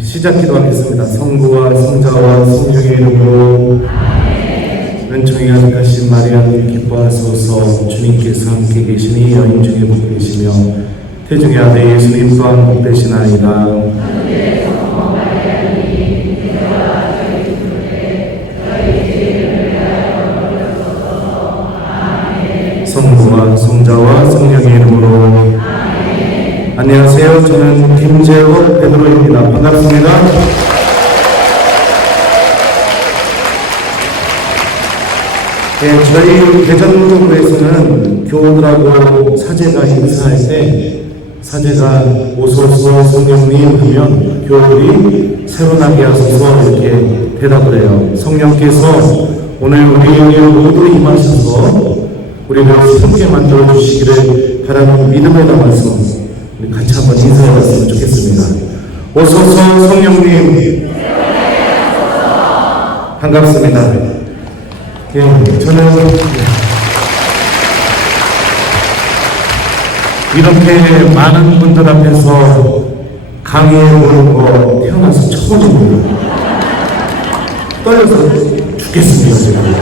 시작 기도하겠습니다. 성부와 성자와 성령의 이름으로. 은총이 가득하신 마리아를 기뻐하소서. 주님께서 함께 계시니 여인 중에 복되시며 태중의 아들 예수님 또한 복되시나이다. 성부와 성자와 성령의 이름으로. 안녕하세요. 저는 김재호 베드로입니다. 반갑습니다. 저희 대전무도부에서는 교우들하고 사제가 인사할 때 사제가 오소서 성령님 하면 교우들이 새로 나게 하소서 이렇게 대답을 해요. 성령께서 오늘 우리에게 모두 임하셔서 우리를 새롭게 만들어 주시기를 바라는 믿음을 담아서 우리 같이 한번 인사해 봤으면 좋겠습니다. 오소서 성령님. 반갑습니다. 저는 이렇게 많은 분들 앞에서 강의에 오는 거 태어나서 처음입니다. 떨려서 죽겠습니다, 지금.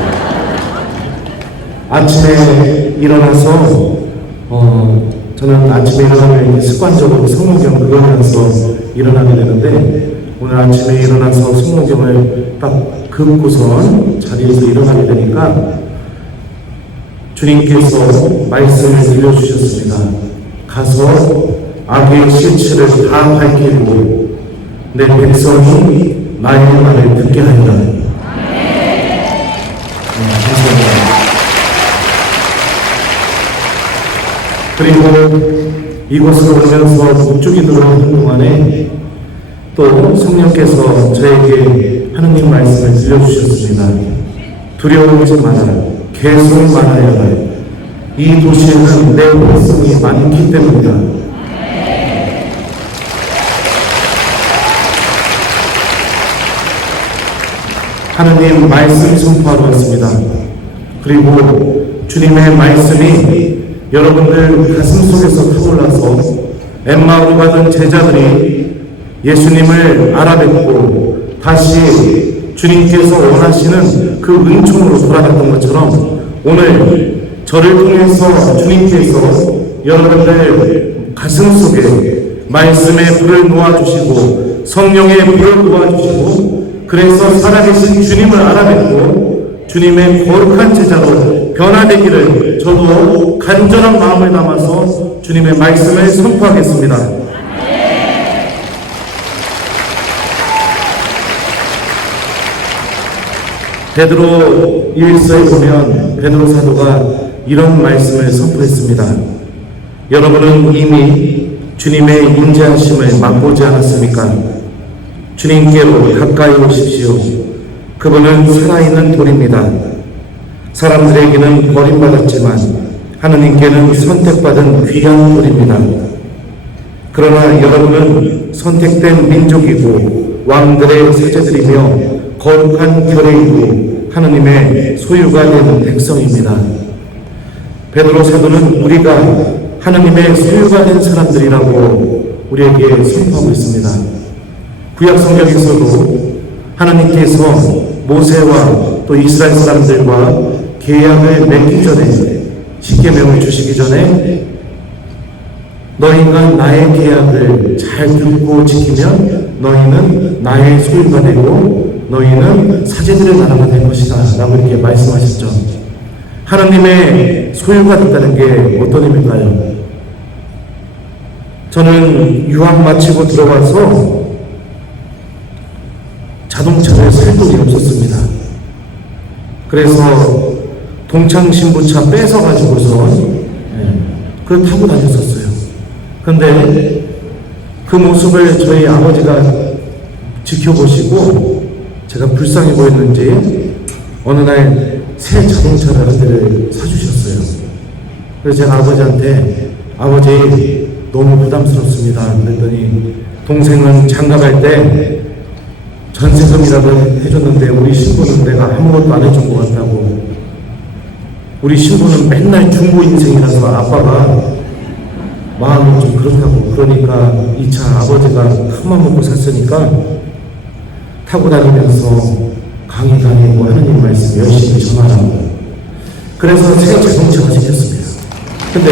아침에 일어나서 저는 아침에 일어나면 습관적으로 성모경 그러면서 일어나게 되는데 오늘 아침에 일어나서 성모경을 딱 긋고선 자리에서 일어나게 되니까 주님께서 말씀을 들려주셨습니다. 가서 악의 실체를 다 밝히고 내 백성이 나의 말을 듣게 하리라. 감사합니다. 그리고 이곳으로 오면서 북쪽이 들어오는 동안에 또 성령께서 저에게 하느님 말씀을 들려주셨습니다. 두려워하지 마라. 계속 말하여야 할. 이 도시에는 내 백성이 많기 때문이다. 하느님 말씀 선포하러 왔습니다. 그리고 주님의 말씀이 여러분들 가슴 속에서 타올라서 엠마오로 가던 제자들이 예수님을 알아뵙고 다시 주님께서 원하시는 그 은총으로 돌아갔던 것처럼 오늘 저를 통해서 주님께서 여러분들 가슴 속에 말씀의 불을 놓아주시고 성령의 불을 놓아주시고 그래서 살아계신 주님을 알아뵙고 주님의 거룩한 제자로 변화되기를 저도 간절한 마음을 담아서 주님의 말씀을 선포하겠습니다. 베드로 1서에 보면 베드로 사도가 이런 말씀을 선포했습니다. 여러분은 이미 주님의 인자하심을 맛보지 않았습니까? 주님께로 가까이 오십시오. 그분은 살아있는 돌입니다. 사람들에게는 버림받았지만 하느님께는 선택받은 귀한 돌입니다. 그러나 여러분은 선택된 민족이고 왕들의 사제들이며 거룩한 교회이고 하느님의 소유가 된 백성입니다. 베드로 사도는 우리가 하느님의 소유가 된 사람들이라고 우리에게 선포하고 있습니다. 구약 성경에서도 하느님께서 모세와 또 이스라엘 사람들과 계약을 맺기 전에 십계명을 주시기 전에 너희가 나의 계약을 잘 듣고 지키면 너희는 나의 소유가 되고 너희는 사제들의 나라가 될 것이다 라고 이렇게 말씀하셨죠. 하나님의 소유가 됐다는 게 어떤 의미일까요? 저는 유학 마치고 들어와서 자동차를 살 돈이 없었습니다. 그래서 동창신부차 뺏어가지고서 그걸 타고 다녔었어요. 근데 그 모습을 저희 아버지가 지켜보시고 제가 불쌍해 보였는지 어느 날 새 자동차를 한 대를 사주셨어요. 그래서 제가 아버지한테 아버지 너무 부담스럽습니다. 그랬더니 동생은 장가갈 때 전세금이라도 해줬는데 우리 신부는 내가 아무것도 안 해준 것 같다고. 우리 신부는 맨날 중고 인생이라서 아빠가 마음이 좀 그렇다고. 그러니까 이 차 아버지가 큰맘 먹고 샀으니까 타고 다니면서 강의 다니고 하느님 말씀 열심히 전하라고. 그래서 새 자동차가 생겼습니다. 근데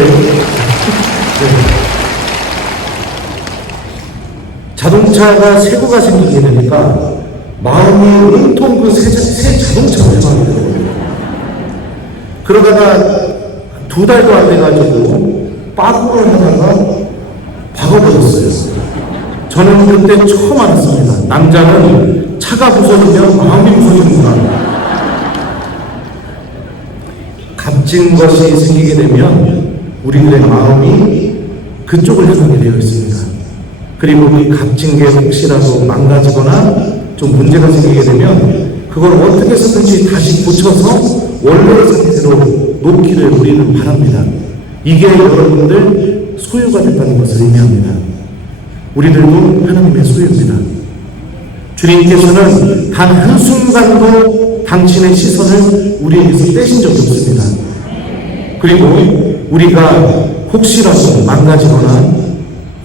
자동차가 새거가 생기게 되니까 마음이 온통 그 새 자동차로 향하게 되거든요. 그러다가 2달도 안 돼가지고 빠꾸를 하다가 박아버렸어요. 저는 그때 처음 알았습니다. 남자는 차가 부서지면 마음이 부서지는구나. 값진 것이 생기게 되면 우리들의 마음이 그쪽을 향하게 되어 있습니다. 그리고 이 값진 게 혹시라도 망가지거나 좀 문제가 생기게 되면 그걸 어떻게 해서든지 다시 고쳐서 원래의 상태로 놓기를 우리는 바랍니다. 이게 여러분들 소유가 됐다는 것을 의미합니다. 우리들도 하나님의 소유입니다. 주님께서는 단 한순간도 당신의 시선을 우리에게서 떼신 적이 없습니다. 그리고 우리가 혹시라도 망가지거나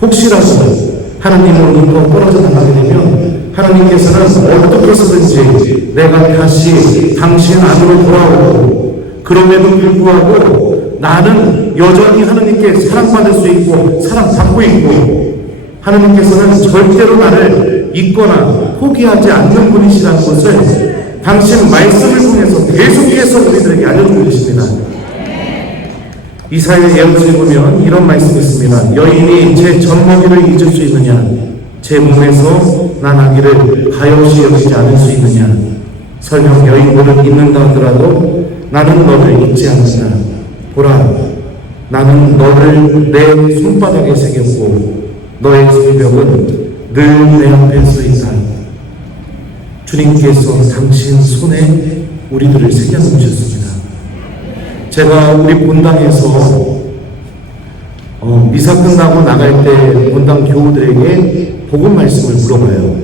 혹시라도 하나님으로부터 떨어져 나가게 되면 하나님께서는 어떻게 해서든지 내가 다시 당신 안으로 돌아오고, 그럼에도 불구하고 나는 여전히 하나님께 사랑받을 수 있고 사랑받고 있고 하나님께서는 절대로 나를 잊거나 포기하지 않는 분이시라는 것을 당신 말씀을 통해서 계속해서 우리들에게 알려주고 계십니다. 이사야 예언서에 보면 이런 말씀이 있습니다. 여인이 제 젖먹이를 잊을 수 있느냐? 제 몸에서 난 아기를 가엾이 여기지 않을 수 있느냐? 설령 여인들을 잊는다 하더라도 나는 너를 잊지 않는다. 보라, 나는 너를 내 손바닥에 새겼고 너의 성벽은 늘 내 앞에 서 있다. 주님께서 당신 손에 우리들을 새겨놓으셨습니다. 제가 우리 본당에서 미사 끝나고 나갈 때 본당 교우들에게 복음 말씀을 물어봐요.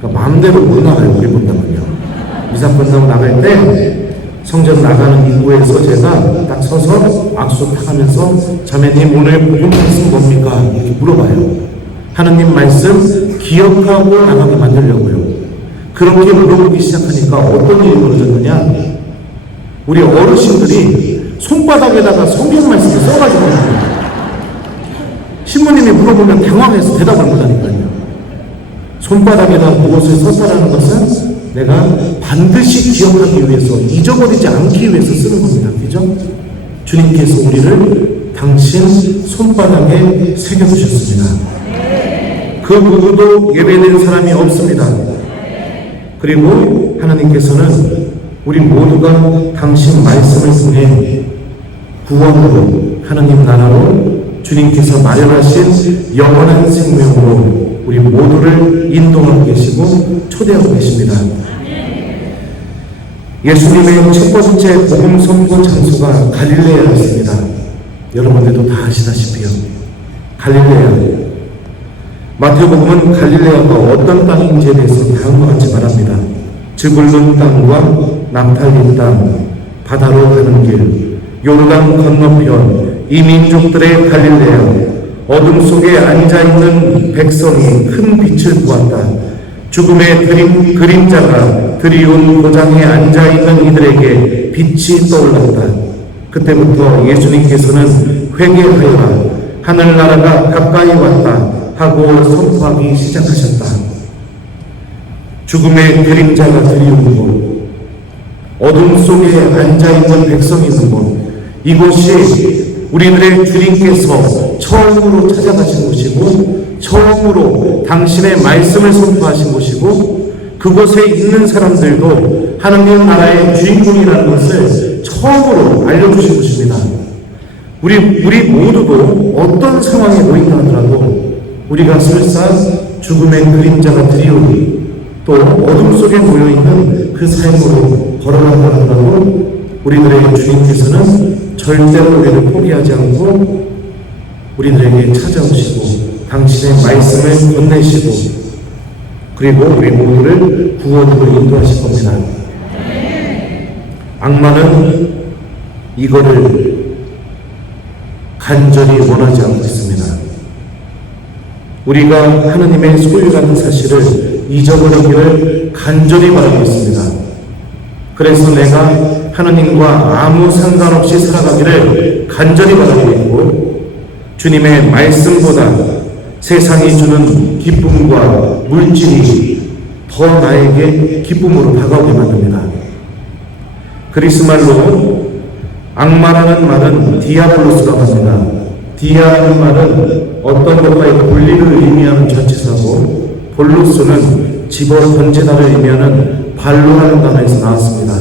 그러니까 마음대로 못 나가요. 우리 본당은요. 미사 끝나고 나갈 때 성전 나가는 입구에서 제가 딱 서서 악수 타가면서 자매님 오늘 복음 말씀 뭡니까? 이렇게 물어봐요. 하느님 말씀 기억하고 나가게 만들려고요. 그렇게 물어보기 시작하니까 어떤 일이 벌어졌느냐? 우리 어르신들이 손바닥에다가 성경 말씀을 써가지고 신부님이 물어보면 당황해서 대답을 못하니까요. 손바닥에다 무엇을 썼다라는 것은 내가 반드시 기억하기 위해서, 잊어버리지 않기 위해서 쓰는 겁니다. 그죠? 주님께서 우리를 당신 손바닥에 새겨주셨습니다. 그 누구도 예배된 사람이 없습니다. 그리고 하나님께서는 우리 모두가 당신 말씀을 통해 구원으로, 하나님 나라로, 주님께서 마련하신 영원한 생명으로 우리 모두를 인도하고 계시고 초대하고 계십니다. 예수님의 첫 번째 복음 선포 장소가 갈릴레아였습니다. 여러분들도 다 아시다시피요. 갈릴레아. 마태복음은 갈릴레아가 어떤 땅인지에 대해서 다음과 같이 말합니다. 즈불룬 땅과 naphtali 땅, 바다로 가는 길, 요르단 건너편, 이 민족들의 갈릴레아, 어둠 속에 앉아있는 백성이 큰 빛을 보았다. 죽음의 그림자가 드리운 고장에 앉아있는 이들에게 빛이 떠올랐다. 그때부터 예수님께서는 회개하여라, 하늘나라가 가까이 왔다 하고 선포하기 시작하셨다. 죽음의 그림자가 드리운 곳, 어둠 속에 앉아있는 백성이 있는 곳, 이곳이 우리들의 주님께서 처음으로 찾아가신 곳이고 처음으로 당신의 말씀을 선포하신 곳이고 그곳에 있는 사람들도 하나님 나라의 주인공이라는 것을 처음으로 알려주신 곳입니다. 우리 모두도 어떤 상황에 놓인다 하더라도 우리가 설사 죽음의 그림자가 드리우니 또 어둠 속에 놓여있는 그 삶으로 걸어간다 하더라도 우리들의 주님께서는 절대로 우리를 포기하지 않고 우리들에게 찾아오시고 당신의 말씀을 건네시고 그리고 우리 모두를 구원으로 인도하실 겁니다. 악마는 이거를 간절히 원하지 않고 있습니다. 우리가 하느님의 소유라는 사실을 잊어버리기를 간절히 바라고 있습니다. 그래서 내가 하느님과 아무 상관없이 살아가기를 간절히 바라고 있고, 주님의 말씀보다 세상이 주는 기쁨과 물질이 더 나에게 기쁨으로 다가오게 만듭니다. 그리스말로 악마라는 말은 디아블로스라고 합니다. 디아라는 말은 어떤 것과의 분리를 의미하는 전치사고, 볼로스는 집어 던지다를 의미하는 발로라는 단어에서 나왔습니다.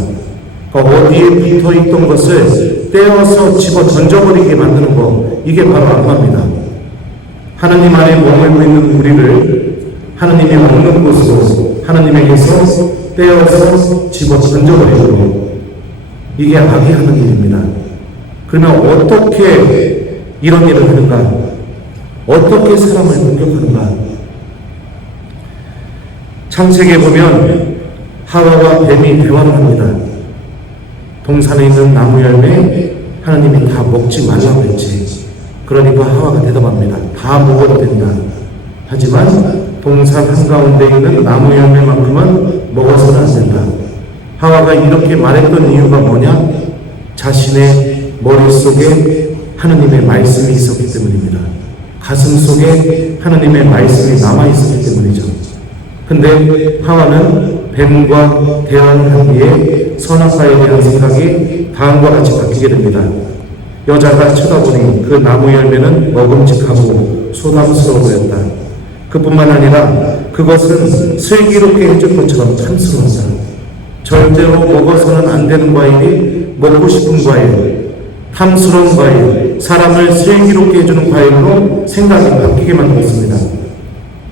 그러니까 어디에 붙어있던 것을 떼어서 집어 던져버리게 만드는 것, 이게 바로 악마입니다. 하나님 안에 머물고 있는 우리를 하나님이 없는 곳으로 하나님에게서 떼어서 집어 던져버리고, 이게 악이 하는 일입니다. 그러면 어떻게 이런 일을 하는가? 어떻게 사람을 공격하는가? 창세기에 보면 하와와 뱀이 대화를 합니다. 동산에 있는 나무 열매 하나님이 다 먹지 말라고 했지. 그러니까 하와가 대답합니다. 다 먹어도 된다. 하지만 동산 한가운데 있는 나무 열매만큼은 먹어서는 안 된다. 하와가 이렇게 말했던 이유가 뭐냐? 자신의 머릿속에 하느님의 말씀이 있었기 때문입니다. 가슴 속에 하느님의 말씀이 남아있었기 때문이죠. 근데 하와는 뱀과 대화를 한 뒤에 선악과에 대한 생각이 다음과 같이 바뀌게 됩니다. 여자가 쳐다보니 그 나무 열매는 먹음직하고 소담스러워 보였다. 그뿐만 아니라 그것은 슬기롭게 해줄 것처럼 탐스러웠다. 절대로 먹어서는 안 되는 과일이 먹고 싶은 과일, 탐스러운 과일, 사람을 슬기롭게 해주는 과일로 생각이 바뀌게 만들었습니다.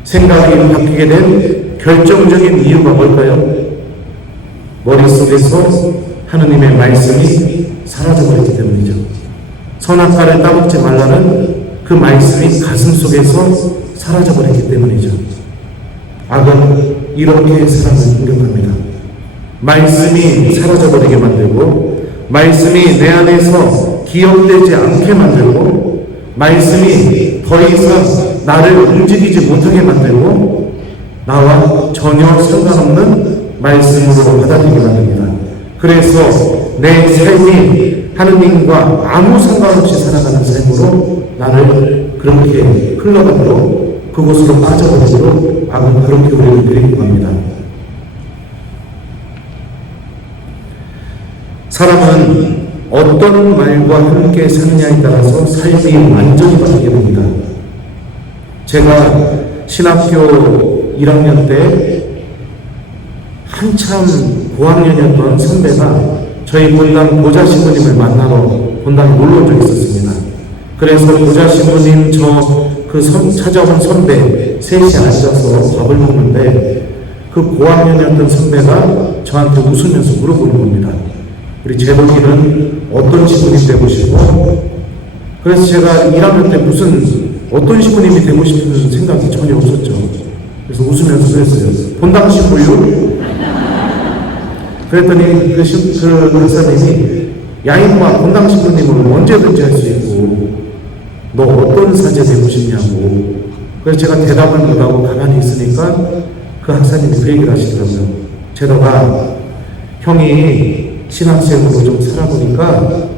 생각이 바뀌게 된 결정적인 이유가 뭘까요? 머릿속에서 하느님의 말씀이 사라져버렸기 때문이죠. 선악과를 따먹지 말라는 그 말씀이 가슴 속에서 사라져버렸기 때문이죠. 악은 이렇게 사람을 공격합니다. 말씀이 사라져버리게 만들고, 말씀이 내 안에서 기억되지 않게 만들고, 말씀이 더 이상 나를 움직이지 못하게 만들고, 나와 전혀 상관없는 말씀으로 받아들이게 만듭니다. 그래서 내 삶이 하느님과 아무 상관없이 살아가는 삶으로 나를 그렇게 흘러가도록, 그곳으로 빠져버리도록 악은 그렇게 우리를 데리고 갑니다. 사람은 어떤 말과 함께 사느냐에 따라서 삶이 완전히 바뀌게 됩니다. 제가 신학교 1학년 때 한참 고학년이었던 선배가 저희 본당 보좌 신부님을 만나러 본당에 놀러 온 적이 있었습니다. 그래서 보좌 신부님 찾아온 선배 셋이 앉아서 밥을 먹는데, 그 고학년이었던 선배가 저한테 웃으면서 물어보는 겁니다. 우리 제독이는 어떤 신부님 되고 싶어? 그래서 제가 1학년 때 어떤 신부님이 되고 싶은 생각이 전혀 없었죠. 그래서 웃으면서 그랬어요. 본당 신부요? 그랬더니 그 목사님이, 야 임마, 본당 신부님은 언제든지 할 수 있고 너 어떤 사제 되고 싶냐고. 그래서 제가 대답을 못하고 가만히 있으니까 그 학사님이 그 얘기를 하시더라고요. 제도가 형이 신학생으로 좀 살아보니까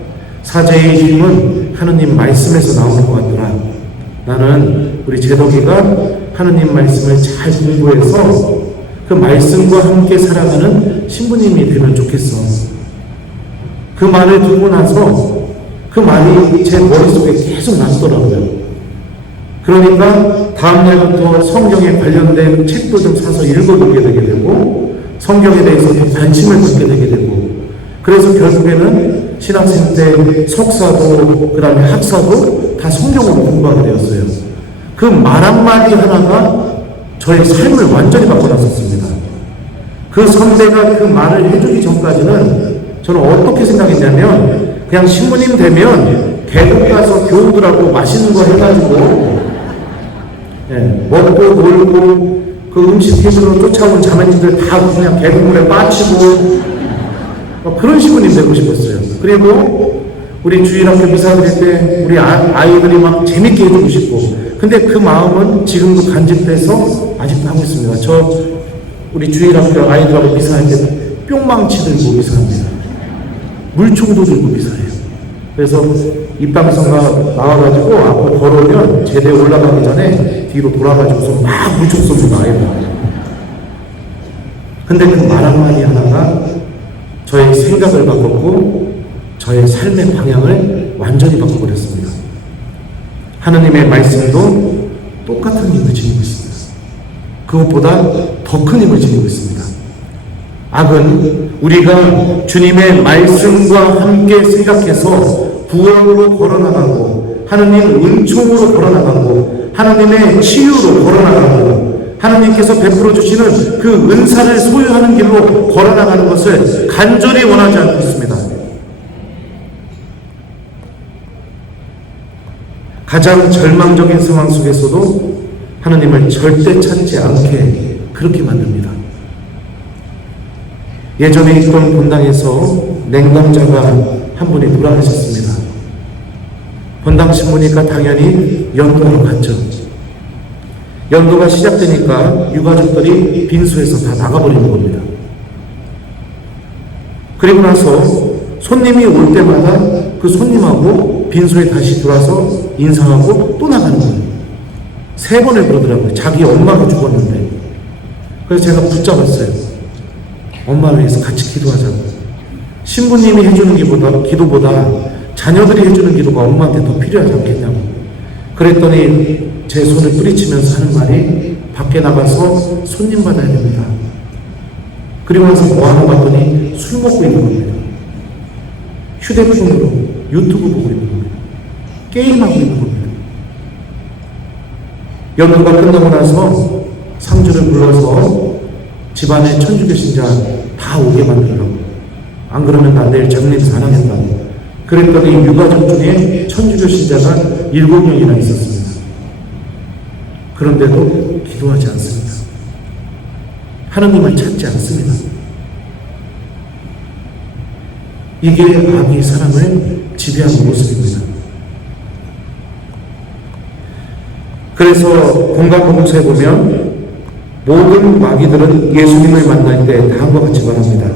사제의 힘은 하느님 말씀에서 나오는 것 같더라. 나는 우리 제덕이가 하느님 말씀을 잘 공부해서 그 말씀과 함께 살아가는 신부님이 되면 좋겠어. 그 말을 듣고 나서 그 말이 제 머릿속에 계속 남더라고요. 그러니까 다음날부터 성경에 관련된 책도 좀 사서 읽어보게 되게 되고, 성경에 대해서 더 관심을 갖게 되게 되고, 그래서 결국에는 신학생 때 석사도 그 다음에 학사도 다 성경으로 공부하게 되었어요. 그 말 한마디 하나가 저의 삶을 완전히 바꿔놨었습니다. 그 선배가 그 말을 해주기 전까지는 저는 어떻게 생각했냐면, 그냥 신부님 되면 계곡 가서 교우들하고 맛있는 거 해가지고 먹고 놀고, 그 음식 해주러 쫓아온 자매님들 다 그냥 계곡물에 빠치고 그런 신부님 되고 싶었어요. 그리고 우리 주일학교 미사 드릴 때 우리 아이들이 막 재밌게 해주고 싶고, 근데 그 마음은 지금도 간직돼서 아직도 하고 있습니다. 우리 주일학교 아이들하고 미사할 때 뿅망치 들고 미사합니다. 물총도 들고 미사해요. 그래서 입방선가 나와가지고 앞으로 걸어오면 제대 올라가기 전에 뒤로 돌아가지고서 막 물총 쏩니다. 아이들. 근데 그 말 한마디 하나가 저의 생각을 바꿨고 저의 삶의 방향을 완전히 바꿔버렸습니다. 하느님의 말씀도 똑같은 힘을 지니고 있습니다. 그것보다 더 큰 힘을 지니고 있습니다. 악은 우리가 주님의 말씀과 함께 생각해서 부흥으로 걸어나가고 하느님 은총으로 걸어나가고 하느님의 치유로 걸어나가고 하나님께서 베풀어 주시는 그 은사를 소유하는 길로 걸어나가는 것을 간절히 원하지 않고 있습니다. 가장 절망적인 상황 속에서도 하나님을 절대 찾지 않게 그렇게 만듭니다. 예전에 있던 본당에서 냉담자가 한 분이 돌아가셨습니다. 본당 신부니까 당연히 연도로 갔죠. 연도가 시작되니까 유가족들이 빈소에서 다 나가버리는 겁니다. 그리고 나서 손님이 올 때마다 그 손님하고 빈소에 다시 들어와서 인사하고 또 나가는 거예요. 3번을 그러더라고요. 자기 엄마가 죽었는데. 그래서 제가 붙잡았어요. 엄마를 위해서 같이 기도하자고. 신부님이 해주는 기도보다 자녀들이 해주는 기도가 엄마한테 더 필요하지 않겠냐고. 그랬더니 제 손을 뿌리치면서 하는 말이 밖에 나가서 손님 받아야 됩니다. 그리고 나서 뭐 하는 거 봤더니 술 먹고 있는 겁니다. 휴대폰으로 유튜브 보고 있는 겁니다. 게임하고 있는 겁니다. 연도가 끝나고 나서 상주를 불러서 집안에 천주교 신자 다 오게 만들라고. 안 그러면 나 내일 장례에서 안 하겠다고. 그랬더니 유가족 중에 천주교 신자가 7명이나 있었습니다. 그런데도 기도하지 않습니다. 하나님을 찾지 않습니다. 이게 악이 사람을 지배하는 모습입니다. 그래서 공감복음서에 보면 모든 마귀들은 예수님을 만날 때 다음과 같이 말합니다.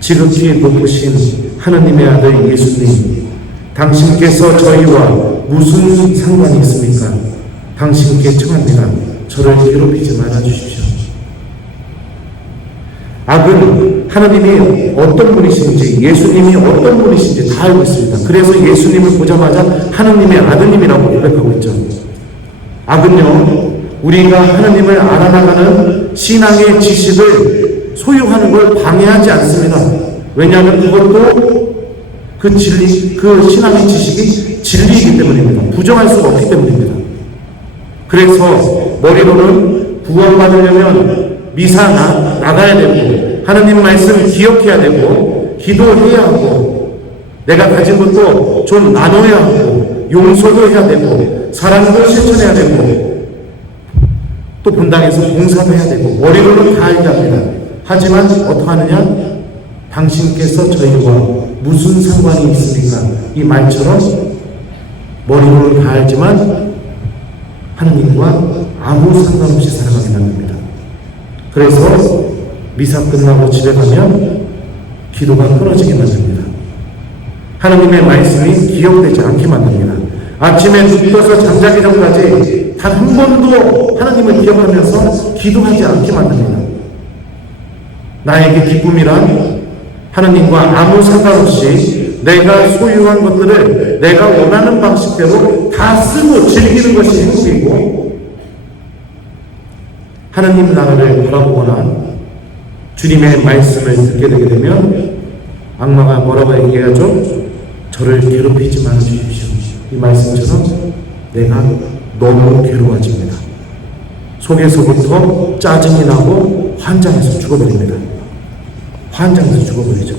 지극히 높으신 하나님의 아들 예수님, 당신께서 저희와 무슨 상관이 있습니까? 당신께 청합니다. 저를 괴롭히지 말아주십시오. 악은 하나님이 어떤 분이신지, 예수님이 어떤 분이신지 다 알고 있습니다. 그래서 예수님을 보자마자 하나님의 아드님이라고 고백하고 있죠. 악은요, 우리가 하나님을 알아나가는 신앙의 지식을 소유하는 걸 방해하지 않습니다. 왜냐하면 그것도 그 신앙의 지식이 진리이기 때문입니다. 부정할 수가 없기 때문입니다. 그래서 머리로는 구원받으려면 미사 나가야 되고, 하나님 말씀 기억해야 되고, 기도해야 하고, 내가 가진 것도 좀 나눠야 하고, 용서도 해야 되고, 사랑도 실천해야 되고, 또 본당에서 봉사도 해야 되고, 머리로는 다 알게 합니다. 하지만 어떻게 하느냐? 당신께서 저희와 무슨 상관이 있습니까? 이 말처럼 머리로는 다 알지만 하나님과 아무 상관없이 살아가게 만듭니다. 그래서 미사 끝나고 집에 가면 기도가 끊어지게 만듭니다. 하나님의 말씀이 기억되지 않게 만듭니다. 아침에 눈 떠서 잠자기 전까지 단 한 번도 하나님을 기억하면서 기도하지 않게 만듭니다. 나에게 기쁨이란 하나님과 아무 상관없이 내가 소유한 것들을 내가 원하는 방식대로 다 쓰고 즐기는 것이 행복이고, 하나님 나라를 바라보거나 주님의 말씀을 듣게 되게 되면 악마가 뭐라고 얘기하죠? 저를 괴롭히지 말아주십시오. 이 말씀처럼 내가 너무 괴로워집니다. 속에서부터 짜증이 나고 환장해서 죽어버립니다. 환장해서 죽어버리죠.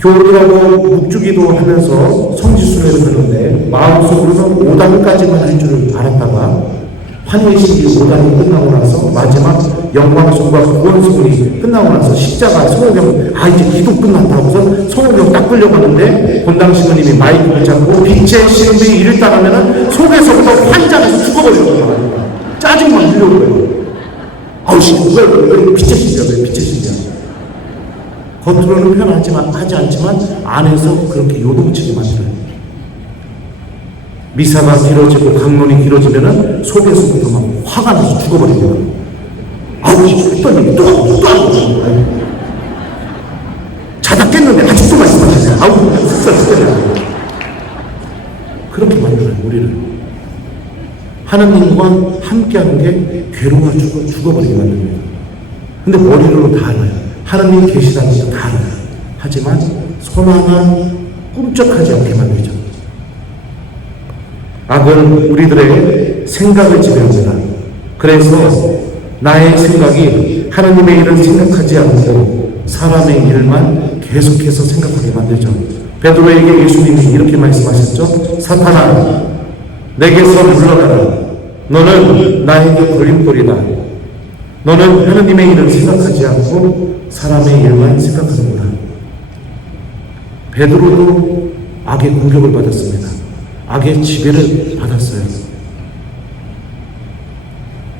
교우들하고 묵주기도 하면서 성지순례를 하는데 마음속으로는 5단까지만 할 줄을 알았다가 환희의 시기 5단이 끝나고 나서 마지막 영광송과 구원송이 끝나고 나서 십자가 성호경 이제 기도 끝났다고 해서 성호경 딱 끌려가는데 본당 신부님이 마이크를 잡고 빛의 시름이 이를 따르면 속에서부터 환장해서 죽어버리는 거예요. 짜증만 들려올 거예요. 왜 빛의 신비야, 왜 빛의 신비야. 겉으로는 하지 않지만 안에서 그렇게 요동치게 만들어요. 미사가 길어지고 강론이 길어지면은 속에서부터 막 화가 나서 죽어버립니다. 했던 얘기 또 하고 자다 깼는데 아직도 말씀하시세요. 쓱싹 그렇게 만들어요, 우리를. 하느님과 함께하는 게 괴로워 죽어버리게 만듭니다. 근데 머리로 다 알아요. 하느님 계시다는 거 다 알아요. 하지만 손 하나 꿈쩍하지 않게 만들죠. 악은 우리들의 생각을 지배합니다. 그래서 나의 생각이 하나님의 일을 생각하지 않고 사람의 일만 계속해서 생각하게 만들죠. 베드로에게 예수님이 이렇게 말씀하셨죠. 사탄아, 내게서 물러가라. 너는 나에게 걸림돌이다. 너는 하나님의 일을 생각하지 않고 사람의 일만 생각하는구나. 베드로도 악의 공격을 받았습니다. 악의 지배를 받았어요.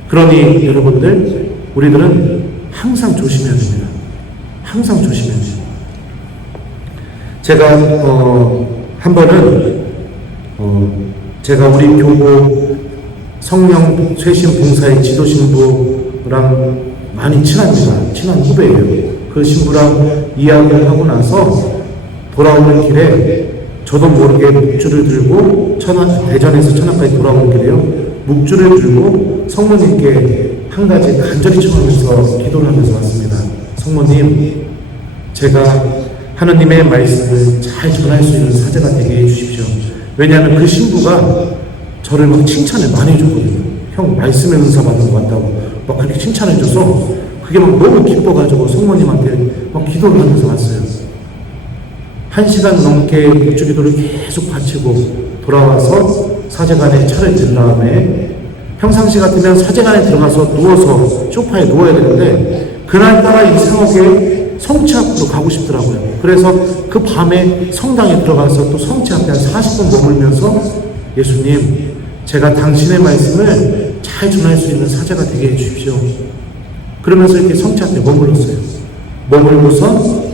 그러니 여러분들, 우리들은 항상 조심해야 됩니다. 항상 조심해야 돼요. 제가 한 번은 제가 우리 교구 성령 쇄신 봉사의 지도 신부랑 많이 친합니다. 친한 후배예요. 그 신부랑 이야기를 하고 나서 돌아오는 길에 저도 모르게 묵주를 들고 대전에서 천안까지 돌아오는 길에요. 묵주를 들고 성모님께 한 가지 간절히 청하면서 기도를 하면서 왔습니다. 성모님, 제가 하느님의 말씀을 잘 전할 수 있는 사제가 되게 해주십시오. 왜냐하면 그 신부가 저를 막 칭찬을 많이 해줬거든요. 형 말씀의 은사 받은 것 같다고 막 그렇게 칭찬해줘서 그게 막 너무 기뻐가지고 성모님한테 막 기도를 하면서 왔어요. 1시간 넘게 묵주 기도를 계속 바치고 돌아와서 사제관에 차를 든 다음에 평상시 같으면 사제관에 들어가서 누워서 소파에 누워야 되는데 그날따라 이상하게 성체 앞으로 가고 싶더라고요. 그래서 그 밤에 성당에 들어가서 또 성체 앞에 한 40분 머물면서 예수님, 제가 당신의 말씀을 잘 전할 수 있는 사제가 되게 해주십시오. 그러면서 이렇게 성체 앞에 머물렀어요. 머물고서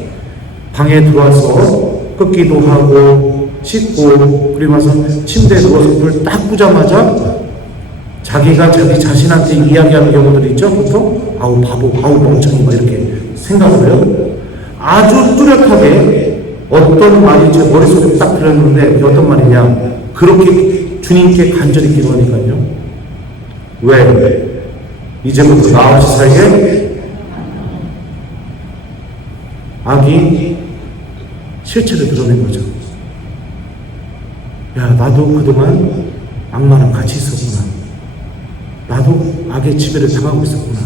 방에 들어와서 끄기도 하고 씻고 그리고 나서 침대에 누워서 불 딱 끄자마자 자기가 자기 자신한테 이야기하는 경우들이 있죠. 보통 아우 바보, 아우 멍청이 막 이렇게 생각을 해요. 아주 뚜렷하게 어떤 말이 제 머릿속에 딱 들었는데 그게 어떤 말이냐, 그렇게 주님께 간절히 기도하니까요. 왜? 이제부터 나와 사이에 악이 실체를 드러낸 거죠. 야, 나도 그동안 악마랑 같이 있었구나. 나도 악의 지배를 당하고 있었구나.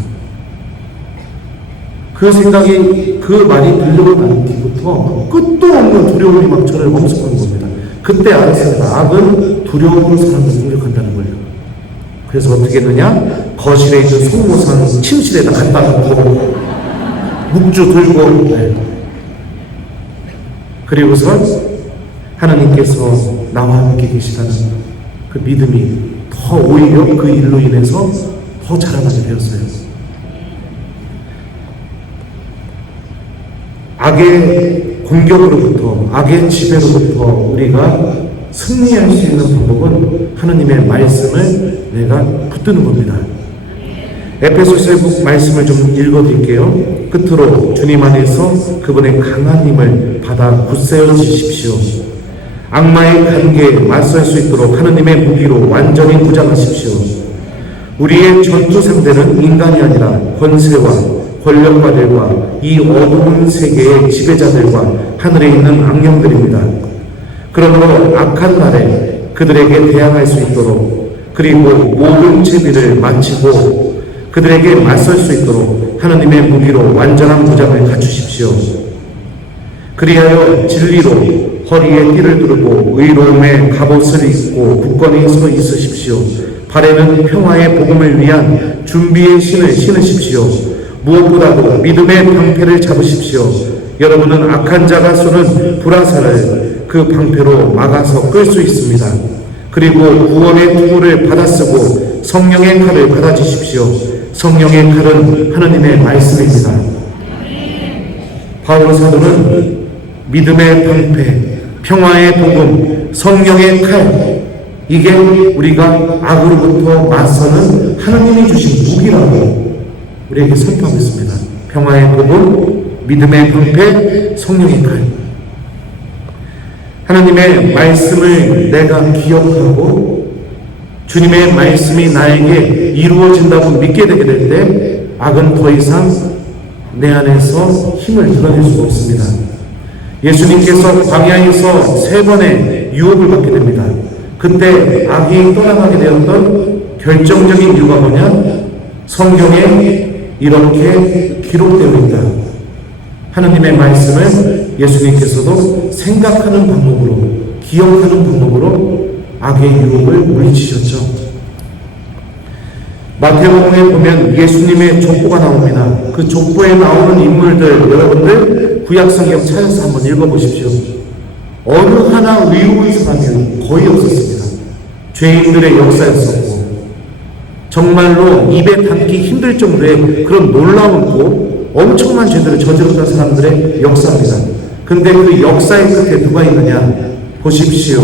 그 생각이, 그 말이 들려오고 난 뒤부터 끝도 없는 두려움이 막 저를 엄습하는 겁니다. 그때 알았습니다. 악은 두려운 사람을 공격한다는 거예요. 그래서 어떻게 했느냐? 거실에 있는 송모산 침실에다 갖다 놓고 묵주 들고, 그리고서 하나님께서 나와 함께 계시다는 그 믿음이 더 오히려 그 일로 인해서 더 자라나게 되었어요. 악의 공격으로부터, 악의 지배로부터 우리가 승리할 수 있는 방법은 하나님의 말씀을 내가 붙드는 겁니다. 에베소서의 말씀을 좀 읽어드릴게요. 끝으로 주님 안에서 그분의 강한 힘을 받아 굳세워지십시오. 악마의 관계에 맞설 수 있도록 하나님의 무기로 완전히 무장하십시오. 우리의 전투 상대는 인간이 아니라 권세와 권력가들과 이 어두운 세계의 지배자들과 하늘에 있는 악령들입니다. 그러므로 악한 날에 그들에게 대항할 수 있도록, 그리고 모든 채비를 마치고 그들에게 맞설 수 있도록 하나님의 무기로 완전한 무장을 갖추십시오. 그리하여 진리로 허리에 띠를 두르고 의로움의 갑옷을 입고 굳건히 서 있으십시오. 발에는 평화의 복음을 위한 준비의 신을 신으십시오. 무엇보다도 믿음의 방패를 잡으십시오. 여러분은 악한 자가 쏘는 불화살을 그 방패로 막아서 끌 수 있습니다. 그리고 구원의 투구를 받아쓰고 성령의 칼을 받아주십시오. 성령의 칼은 하나님의 말씀입니다. 바울 사도는 믿음의 방패, 평화의 복음, 성령의 칼, 이게 우리가 악으로부터 맞서는 하나님이 주신 무기라고 우리에게 선포하고 있습니다. 평화의 복음, 믿음의 방패, 성령의 칼. 하나님의 말씀을 내가 기억하고 주님의 말씀이 나에게 이루어진다고 믿게 되게 될 때 악은 더 이상 내 안에서 힘을 드러낼 수가 없습니다. 예수님께서 광야에서 3번의 유혹을 받게 됩니다. 그때 악이 떠나가게 되었던 결정적인 이유가 뭐냐? 성경에 이렇게 기록되어 있다. 하나님의 말씀을 예수님께서도 생각하는 방법으로, 기억하는 방법으로 악의 유혹을 물리치셨죠. 마태복음에 보면 예수님의 족보가 나옵니다. 그 족보에 나오는 인물들, 여러분들 구약성경 찾아서 한번 읽어보십시오. 어느 하나 의로운 사람이 거의 없었습니다. 죄인들의 역사였었고 정말로 입에 담기 힘들 정도의 그런 놀라웠고 엄청난 죄들을 저질렀던 사람들의 역사입니다. 근데 그 역사의 끝에 누가 있느냐? 보십시오.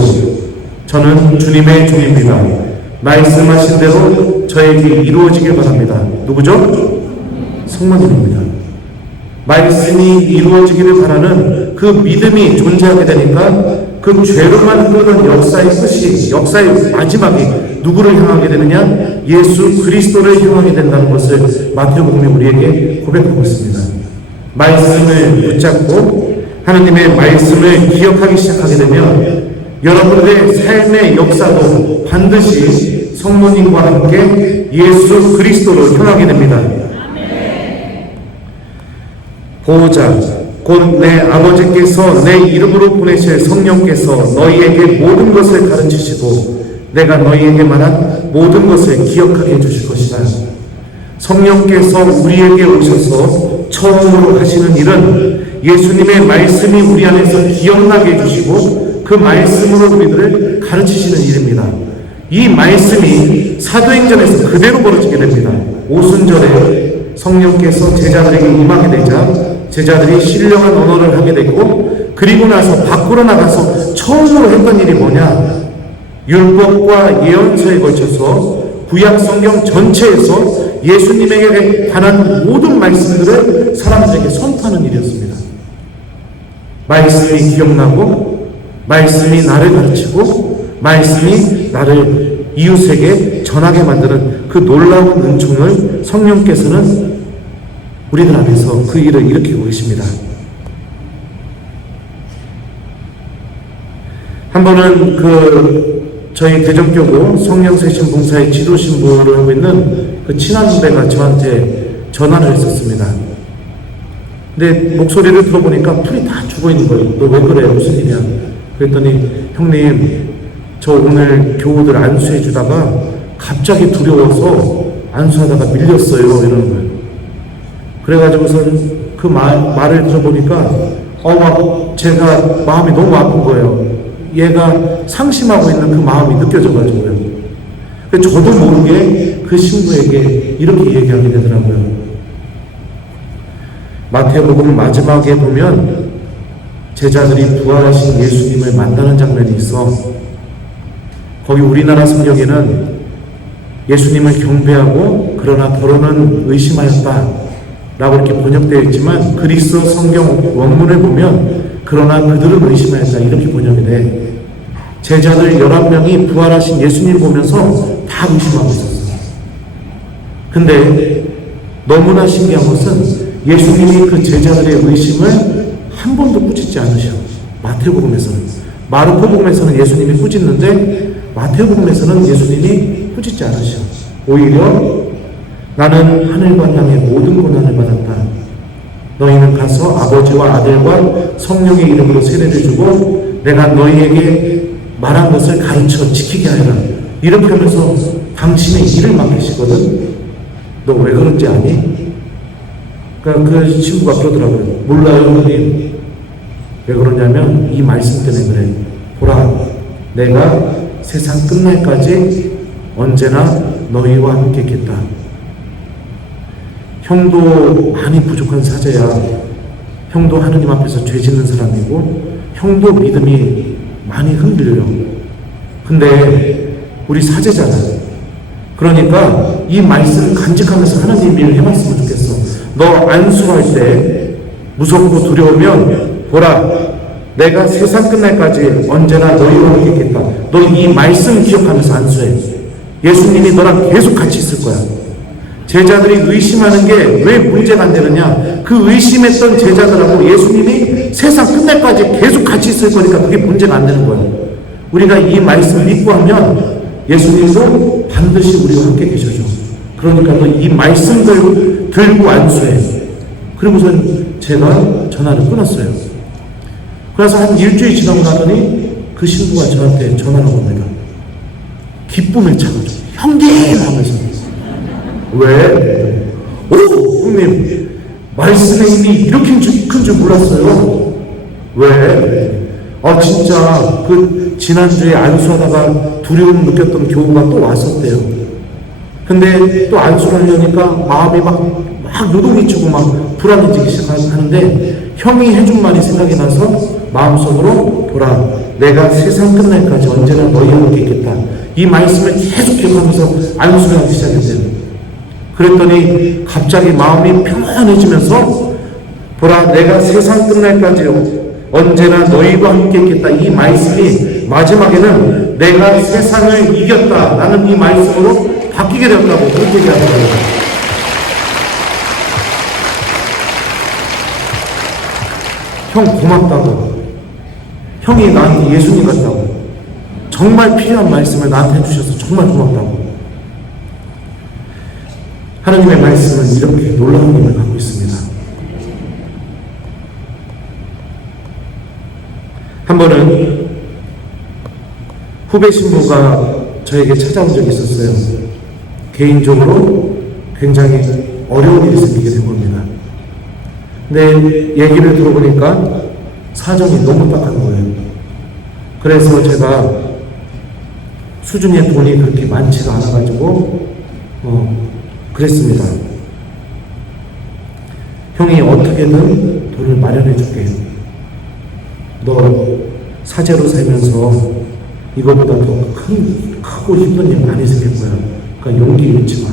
저는 주님의 종입니다. 말씀하신 대로 저에게 이루어지길 바랍니다. 누구죠? 성모님입니다. 말씀이 이루어지기를 바라는 그 믿음이 존재하게 되니까 그 죄로만 흐르는 역사의 끝이, 역사의 마지막이 누구를 향하게 되느냐? 예수 그리스도를 향하게 된다는 것을 마태복음이 우리에게 고백하고 있습니다. 말씀을 붙잡고 하나님의 말씀을 기억하기 시작하게 되면 여러분들의 삶의 역사도 반드시 성모님과 함께 예수 그리스도로 향하게 됩니다. 보호자, 곧 내 아버지께서 내 이름으로 보내실 성령께서 너희에게 모든 것을 가르치시고 내가 너희에게 말한 모든 것을 기억하게 해주실 것이다. 성령께서 우리에게 오셔서 처음으로 하시는 일은 예수님의 말씀이 우리 안에서 기억나게 해주시고 그 말씀으로 우리들을 가르치시는 일입니다. 이 말씀이 사도행전에서 그대로 벌어지게 됩니다. 오순절에 성령께서 제자들에게 임하게 되자 제자들이 신령한 언어를 하게 되고, 그리고 나서 밖으로 나가서 처음으로 했던 일이 뭐냐? 율법과 예언서에 걸쳐서 구약 성경 전체에서 예수님에게 관한 모든 말씀들을 사람들에게 선포하는 일이었습니다. 말씀이 기억나고, 말씀이 나를 가르치고, 말씀이 나를 이웃에게 전하게 만드는 그 놀라운 은총을 성령께서는 우리들 안에서 그 일을 일으키고 계십니다. 한 번은 저희 대전교구 성령세신 봉사의 지도 신부를 하고 있는 그 친한 후배가 저한테 전화를 했었습니다. 근데 목소리를 들어보니까 풀이 다 죽어 있는 거예요. 너 왜 그래? 무슨 일이야? 그랬더니 형님, 저 오늘 교우들 안수해 주다가 갑자기 두려워서 안수하다가 밀렸어요. 이러는 거예요. 그래가지고선 그 말을 들어보니까 제가 마음이 너무 아픈 거예요. 얘가 상심하고 있는 그 마음이 느껴져가지고요. 저도 모르게 그 신부에게 이렇게 얘기하게 되더라고요. 마태복음 마지막에 보면 제자들이 부활하신 예수님을 만나는 장면이 있어. 거기 우리나라 성경에는 예수님을 경배하고 그러나 결혼은 의심하였다 라고 이렇게 번역되어 있지만 그리스 성경 원문을 보면 그러나 그들은 의심하였다 이렇게 번역이 돼. 제자들 11명이 부활하신 예수님 보면서 다 의심하고 있었어요. 근데 너무나 신기한 것은 예수님이 그 제자들의 의심을 한 번도 꾸짖지 않으셔. 마태복음에서는. 마르코복음에서는 예수님이 꾸짖는데 마태복음에서는 예수님이 꾸짖지 않으셔. 오히려 나는 하늘과 땅의 모든 고난을 받았다. 너희는 가서 아버지와 아들과 성령의 이름으로 세례를 주고 내가 너희에게 말한 것을 가르쳐 지키게 하리라. 이렇게 하면서 당신의 일을 맡기시거든. 너 왜 그런지 아니? 그러니까 그 친구가 그러더라고요. 몰라요, 형님. 왜 그러냐면 이 말씀 때문에 그래. 보라, 내가 세상 끝날까지 언제나 너희와 함께 있겠다. 형도 많이 부족한 사제야. 형도 하느님 앞에서 죄 짓는 사람이고 형도 믿음이 많이 흔들려요. 근데 우리 사제잖아. 그러니까 이 말씀을 간직하면서 하나님 일을 해봤으면 좋겠어. 너 안수할 때 무섭고 두려우면 보라, 내가 세상 끝날까지 언제나 너희와 함께 있겠다. 너 이 말씀 기억하면서 안수해. 예수님이 너랑 계속 같이 있을 거야. 제자들이 의심하는 게 왜 문제가 안 되느냐? 그 의심했던 제자들하고 예수님이 세상 끝날까지 계속 같이 있을 거니까 그게 문제가 안 되는 거예요. 우리가 이 말씀을 믿고 하면 예수님도 반드시 우리와 함께 계셔줘. 그러니까 너 이 말씀들 들고 안수해. 그리고선 제가 전화를 끊었어요. 그래서 한 일주일 지나고 나더니 그 신부가 저한테 전화를 옵니다. 기쁨에 차가지고 형님 하면서 왜? 오 형님 말씀의 힘이 이렇게 큰 줄 몰랐어요. 왜? 아 진짜 그 지난주에 안수하다가 두려움 느꼈던 교우가 또 왔었대요. 근데 또 안수를 하려니까 마음이 막 요동이 치고 막 불안해지기 시작하는데 형이 해준 말이 생각이 나서 마음속으로 보라, 내가 세상 끝날까지 언제나 너희와 함께 있겠다. 이 말씀을 계속 기억하면서 안수를 하기 시작했대요. 그랬더니 갑자기 마음이 평안해지면서 보라, 내가 세상 끝날까지 언제나 너희와 함께 있겠다. 이 말씀이 마지막에는 내가 세상을 이겼다 라는 이 말씀으로 바뀌게 되었다고 그렇게 얘기하더라고요. 형 고맙다고. 형이 나한테 예수님 같다고. 정말 필요한 말씀을 나한테 해주셔서 정말 고맙다고. 하나님의 말씀은 이렇게 놀라운 힘을 갖고 있습니다. 한 번은 후배 신부가 저에게 찾아온 적이 있었어요. 개인적으로 굉장히 어려운 일이 생기게 된 겁니다. 근데 얘기를 들어보니까 사정이 너무 딱한 거예요. 그래서 제가 수중에 돈이 그렇게 많지가 않아가지고 그랬습니다. 형이 어떻게든 돈을 마련해 줄게. 너 사제로 살면서 이거보다 더 크고 힘든 일 많이 생길 거야. 그러니까 용기 잃지 마.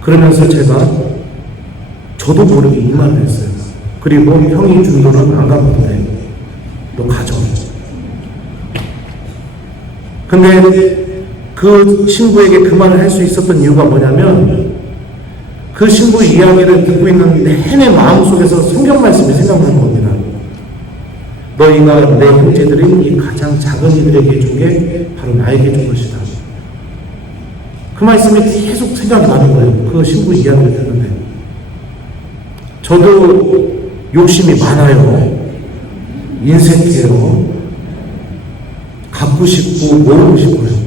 그러면서 제가 저도 모르게 이 말을 했어요. 그리고 형이 준 돈은 안 갚아도 돼. 너 가져. 근데 그 신부에게 그 말을 할 수 있었던 이유가 뭐냐면 그 신부 이야기를 듣고 있는 내내 마음속에서 성경 말씀이 생각나는 겁니다. 너희가 내 형제들이 이 가장 작은 이들에게 해준 게 바로 나에게 준 것이다. 그 말씀이 계속 생각이 나는 거예요. 그 신부 이야기를 듣는데. 저도 욕심이 많아요. 인색해요. 갖고 싶고 모으고 싶어요.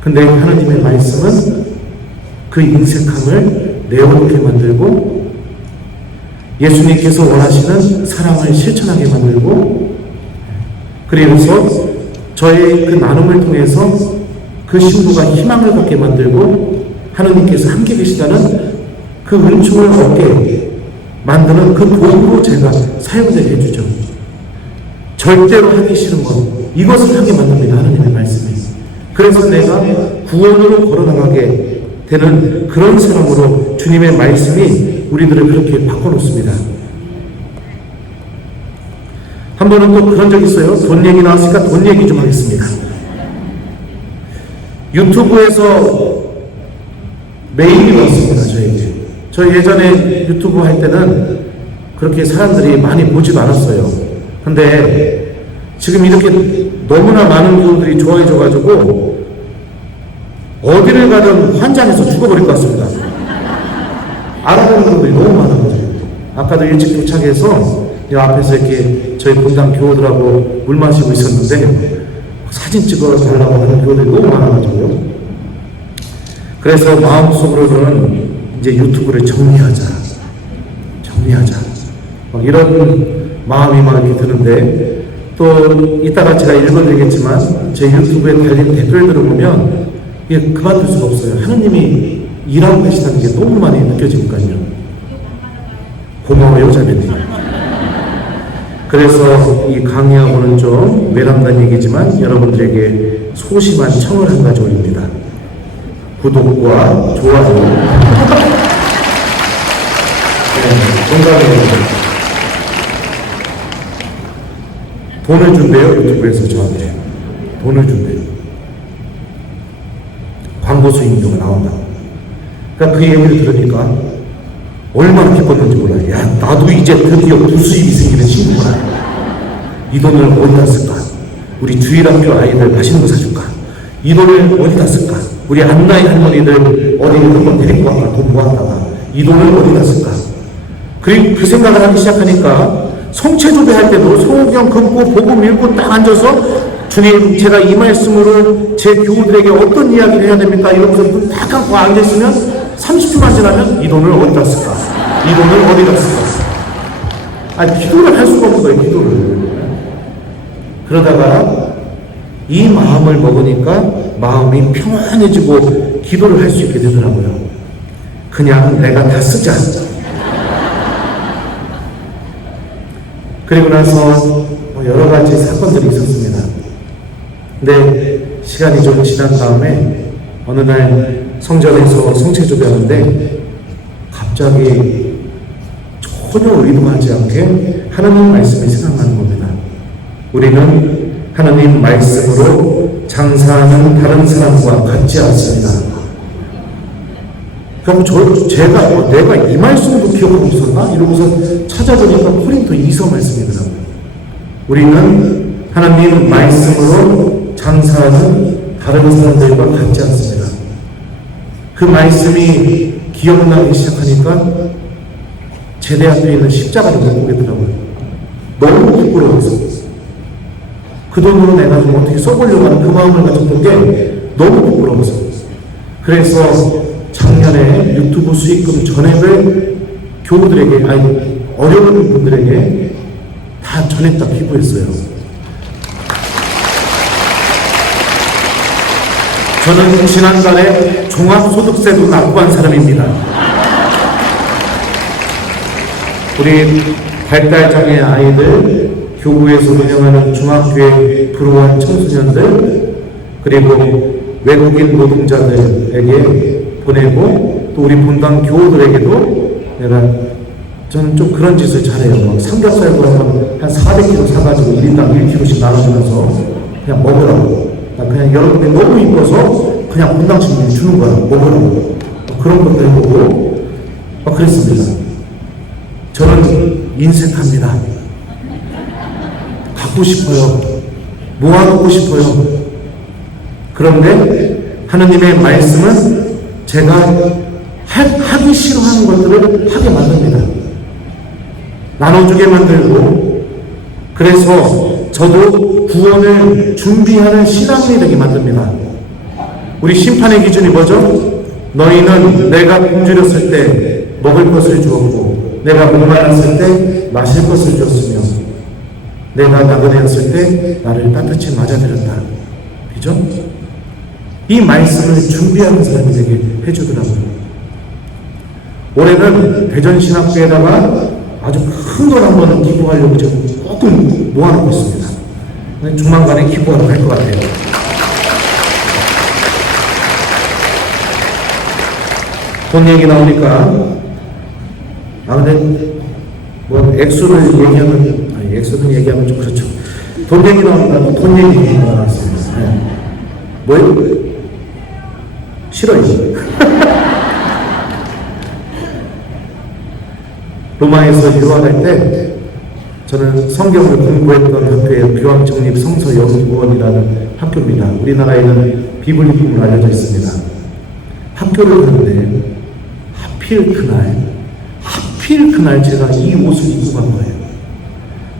근데 하나님의 말씀은 그 인색함을 내어놓게 만들고 예수님께서 원하시는 사랑을 실천하게 만들고 그래서 저의 그 나눔을 통해서 그 신부가 희망을 갖게 만들고 하나님께서 함께 계시다는 그 은총을 얻게 만드는 그 도구로 제가 사용되게 해주죠. 절대로 하기 싫은 것 이것을 하게 만듭니다. 하나님의 말씀이. 그래서 내가 구원으로 걸어나가게 되는 그런 사람으로 주님의 말씀이 우리들을 그렇게 바꿔놓습니다. 한 번은 또 그런 적이 있어요. 돈 얘기 나왔으니까 돈 얘기 좀 하겠습니다. 유튜브에서 메일이 왔습니다. 저에게. 저 예전에 유튜브 할 때는 그렇게 사람들이 많이 보지도 않았어요. 근데 지금 이렇게 너무나 많은 분들이 좋아해줘가지고 어디를 가든 환장해서 죽어버릴 것 같습니다. 알아보는 분들이 너무 많아가지고 아까도 일찍 도착해서 이 앞에서 이렇게 저희 본당 교우들하고 물 마시고 있었는데 사진 찍어 달라고 하는 교우들이 너무 많아가지고요. 그래서 마음속으로는 이제 유튜브를 정리하자 막 이런 마음이 막 이렇게 드는데, 또 이따가 제가 읽어드리겠지만 제 유튜브에 달린 댓글들을 보면 이게 그만둘 수가 없어요. 하느님이 일하고 계시다는 게 너무 많이 느껴지니까요. 고마워요, 자매님. 그래서 이 강의하고는 좀 외람된 얘기지만 여러분들에게 소심한 청을 한 가지 올립니다. 구독과 좋아요. 네, 건강해요. 돈을 준대요, 유튜브에서 저한테. 돈을 준대요. 광고 수익료가 나온다고. 그러니까 그 얘기를 들으니까 얼마나 기뻤는지 몰라요. 야, 나도 이제 드디어 부수입이 생기는 친구구나. 이 돈을 어디다 쓸까? 우리 주일학교 아이들 맛있는 거 사줄까? 이 돈을 어디다 쓸까? 우리 안나이 할머니들 어디 한번 데리고 갈까? 돈 모았다가 이 돈을 어디다 쓸까? 그리고 그 생각을 하기 시작하니까 성체조배 할 때도 성경 긋고 복음 읽고 딱 앉아서 주님, 제가 이 말씀으로 제 교우들에게 어떤 이야기를 해야 됩니까? 이러면서 눈 딱 감고 앉아있으면 30초만 지나면 이 돈을 어디다 쓸까? 이 돈을 어디다 쓸까? 아니, 기도를 할 수가 없어요, 기도를. 그러다가 이 마음을 먹으니까 마음이 평안해지고 기도를 할 수 있게 되더라고요. 그냥 내가 다 쓰자. 그리고 나서 여러 가지 사건들이 있었습니다. 근데 시간이 좀 지난 다음에 어느 날 성전에서 성체조배하는데 갑자기 전혀 의도하지 않게 하나님 말씀이 생각나는 겁니다. 우리는 하나님 말씀으로 장사하는 다른 사람과 같지 않습니다. 그럼 내가 이 말씀도 기억하고 있었나? 이러고서 찾아보니까 코린토 2서 말씀이더라고요. 우리는 하나님 말씀으로 장사하는 다른 사람들과 같지 않습니다. 그 말씀이 기억나기 시작하니까 제대 앞에 있는 십자가를 못 보겠더라고요. 너무 부끄러워서. 그 돈으로 내가 좀 어떻게 써보려고 하는 그 마음을 가졌던 게 너무 부끄러워서. 그래서 작년에 유튜브 수익금 전액을 교우들에게, 아니 어려운 분들에게 다 전액 다 기부했어요. 저는 지난달에 종합소득세도 납부한 사람입니다. 우리 발달장애 아이들, 교구에서 운영하는 중학교의 불우한 청소년들, 그리고 외국인 노동자들에게 보내고, 또 우리 본당 교우들에게도 저는 좀 그런 짓을 잘해요. 삼겹살도 한 400kg 사가지고 1인당 1kg씩 나눠주면서 그냥 먹으라고. 그냥 여러분들이 너무 이뻐서 그냥 본당식님 주는 거야. 먹으라고. 그런 것도 해보고 그랬습니다. 저는 인색합니다. 갖고 싶어요. 모아놓고 싶어요. 그런데 하느님의 말씀은 제가 하기 싫어하는 것들을 하게 만듭니다. 나눠주게 만들고, 그래서 저도 구원을 준비하는 신앙인이 되게 만듭니다. 우리 심판의 기준이 뭐죠? 너희는 내가 굶주렸을 때 먹을 것을 주었고, 내가 목말랐을 때 마실 것을 주었으며, 내가 나그네였을 때 나를 따뜻히 맞아들였다. 그죠? 이 말씀을 준비하는 사람이 되게 해주더라고요. 올해는 대전신학교에다가 아주 큰 돈 한번 기부하려고 지금 조금 모아놓고 있습니다. 조만간에 기부하러 갈 것 같아요. 돈 얘기 나오니까, 근데 액수를 얘기하면, 액수는 얘기하면 좀 그렇죠. 돈 얘기 나오니까 돈 얘기 나왔습니다. 네. 뭐요? 싫어요. 로마에서 유학할 때 저는 성경을 공부했던 학교에 교황청립 성서연구원이라는 학교입니다. 우리나라에는 비블리품으로 알려져 있습니다. 학교를 가는데 하필 그날 제가 이 옷을 입고 간 거예요.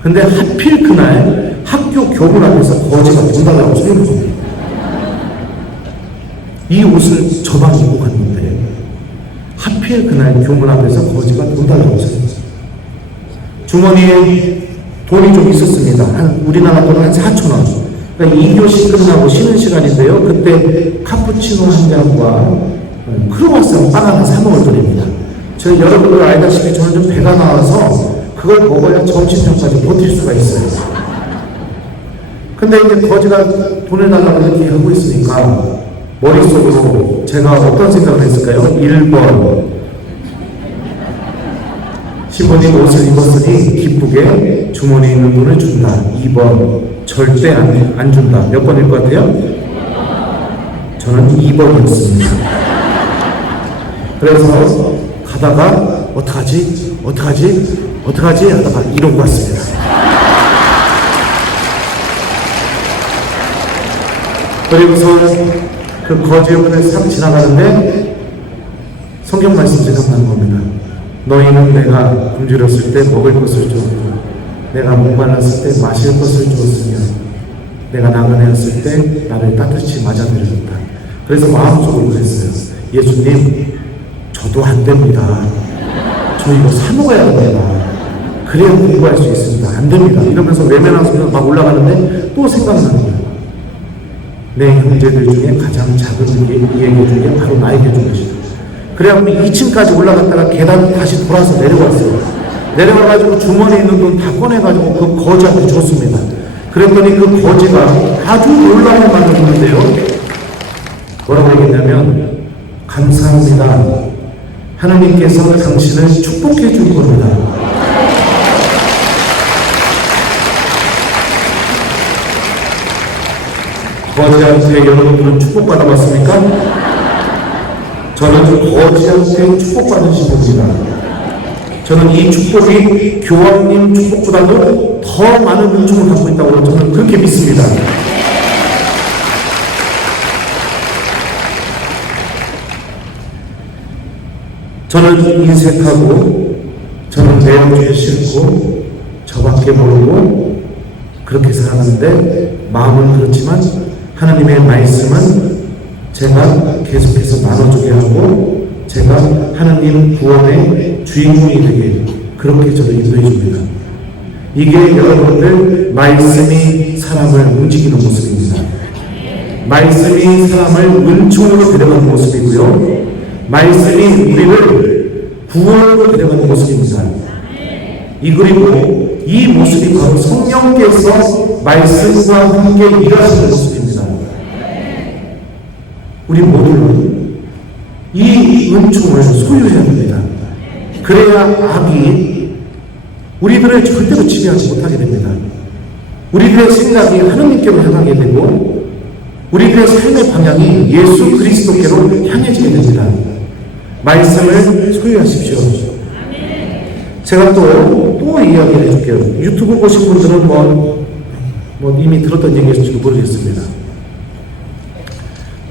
근데 하필 그날 학교 교문 앞에서 거지가 돈 달라고 서 있는 겁니다. 이 옷을 저만 입고 갔는데 하필 그날 교문 앞에서 거지가 돈 달라고 서 있어요. 주머니에 돈이 좀 있었습니다. 우리나라 돈은 한 4,000원. 그러니까 2교시 끝나고 쉬는 시간인데요. 그때 카푸치노 한 잔과 크로와상 빵 하나 사 먹을 돈입니다. 저희 여러분들 알다시피 저는 좀 배가 나와서 그걸 먹어야 점심시간까지 버틸 수가 있어요. 근데 이제 거지가 돈을 달라고 이렇게 하고 있으니까 머릿속으로 제가 어떤 생각을 했을까요? 1번 신부님 옷을 입었으니 기쁘게 주머니에 있는 돈을 준다. 2번 절대 안 준다. 몇 번일 것 같아요? 저는 2번이었습니다. 그래서 가다가 어떡하지 하다가 이러고 왔습니다. 그리고서 그 거지 옆에 싹 지나가는데 성경 말씀 생각나는 겁니다. 너희는 내가 굶주렸을 때 먹을 것을 주었고 내가 목말랐을 때 마실 것을 주었으며 내가 나그네였을 때 나를 따뜻이 맞아들여줬다. 그래서 마음속으로 그랬어요. 예수님, 저도 안 됩니다. 저 이거 사 먹어야 됩니다. 그래야 공부할 수 있습니다. 안 됩니다. 이러면서 외면하면서 막 올라가는데 또 생각나는 거예요. 내 형제들 중에 가장 작은 얘기 중에 바로 나에게 준 것이다. 그래갖고 2층까지 올라갔다가 계단 다시 돌아서 내려왔어요. 내려와가지고 주머니에 있는 돈 다 꺼내가지고 그 거지한테 줬습니다. 그랬더니 그 거지가 아주 놀라운 말을 했는데요. 뭐라고 얘기했냐면, 감사합니다. 하나님께서 당신을 축복해 준 겁니다. 거지한테 여러분들은 축복받아봤습니까? 저는 거지한테 축복받으신 겁니다. 저는 이 축복이 교황님 축복보다도 더 많은 은총을 갖고 있다고 저는 그렇게 믿습니다. 저는 인색하고 저는 내어주기 싫고 저밖에 모르고 그렇게 살았는데 마음은 그렇지만 하나님의 말씀은 제가 계속해서 나눠주게 하고 제가 하나님 구원의 주인공이 되게 그렇게 저를 인도해 줍니다. 이게 여러분들 말씀이 사람을 움직이는 모습입니다. 말씀이 사람을 은총으로 데려가는 모습이고요. 말씀이 우리를 구원으로 데려가는 모습입니다. 그리고 이 모습이 바로 성령께서 말씀과 함께 일하시는 모습입니다. 우리 모두는 이 은총을 소유해야 됩니다. 그래야 악이 우리들을 절대로 지배하지 못하게 됩니다. 우리들의 생각이 하나님께로 향하게 되고 우리들의 삶의 방향이 예수 그리스도께로 향해지게 됩니다. 말씀을 소유하십시오. 제가 또 이야기를 해줄게요. 유튜브 보신 분들은 뭐 이미 들었던 얘기일지도 모르겠습니다.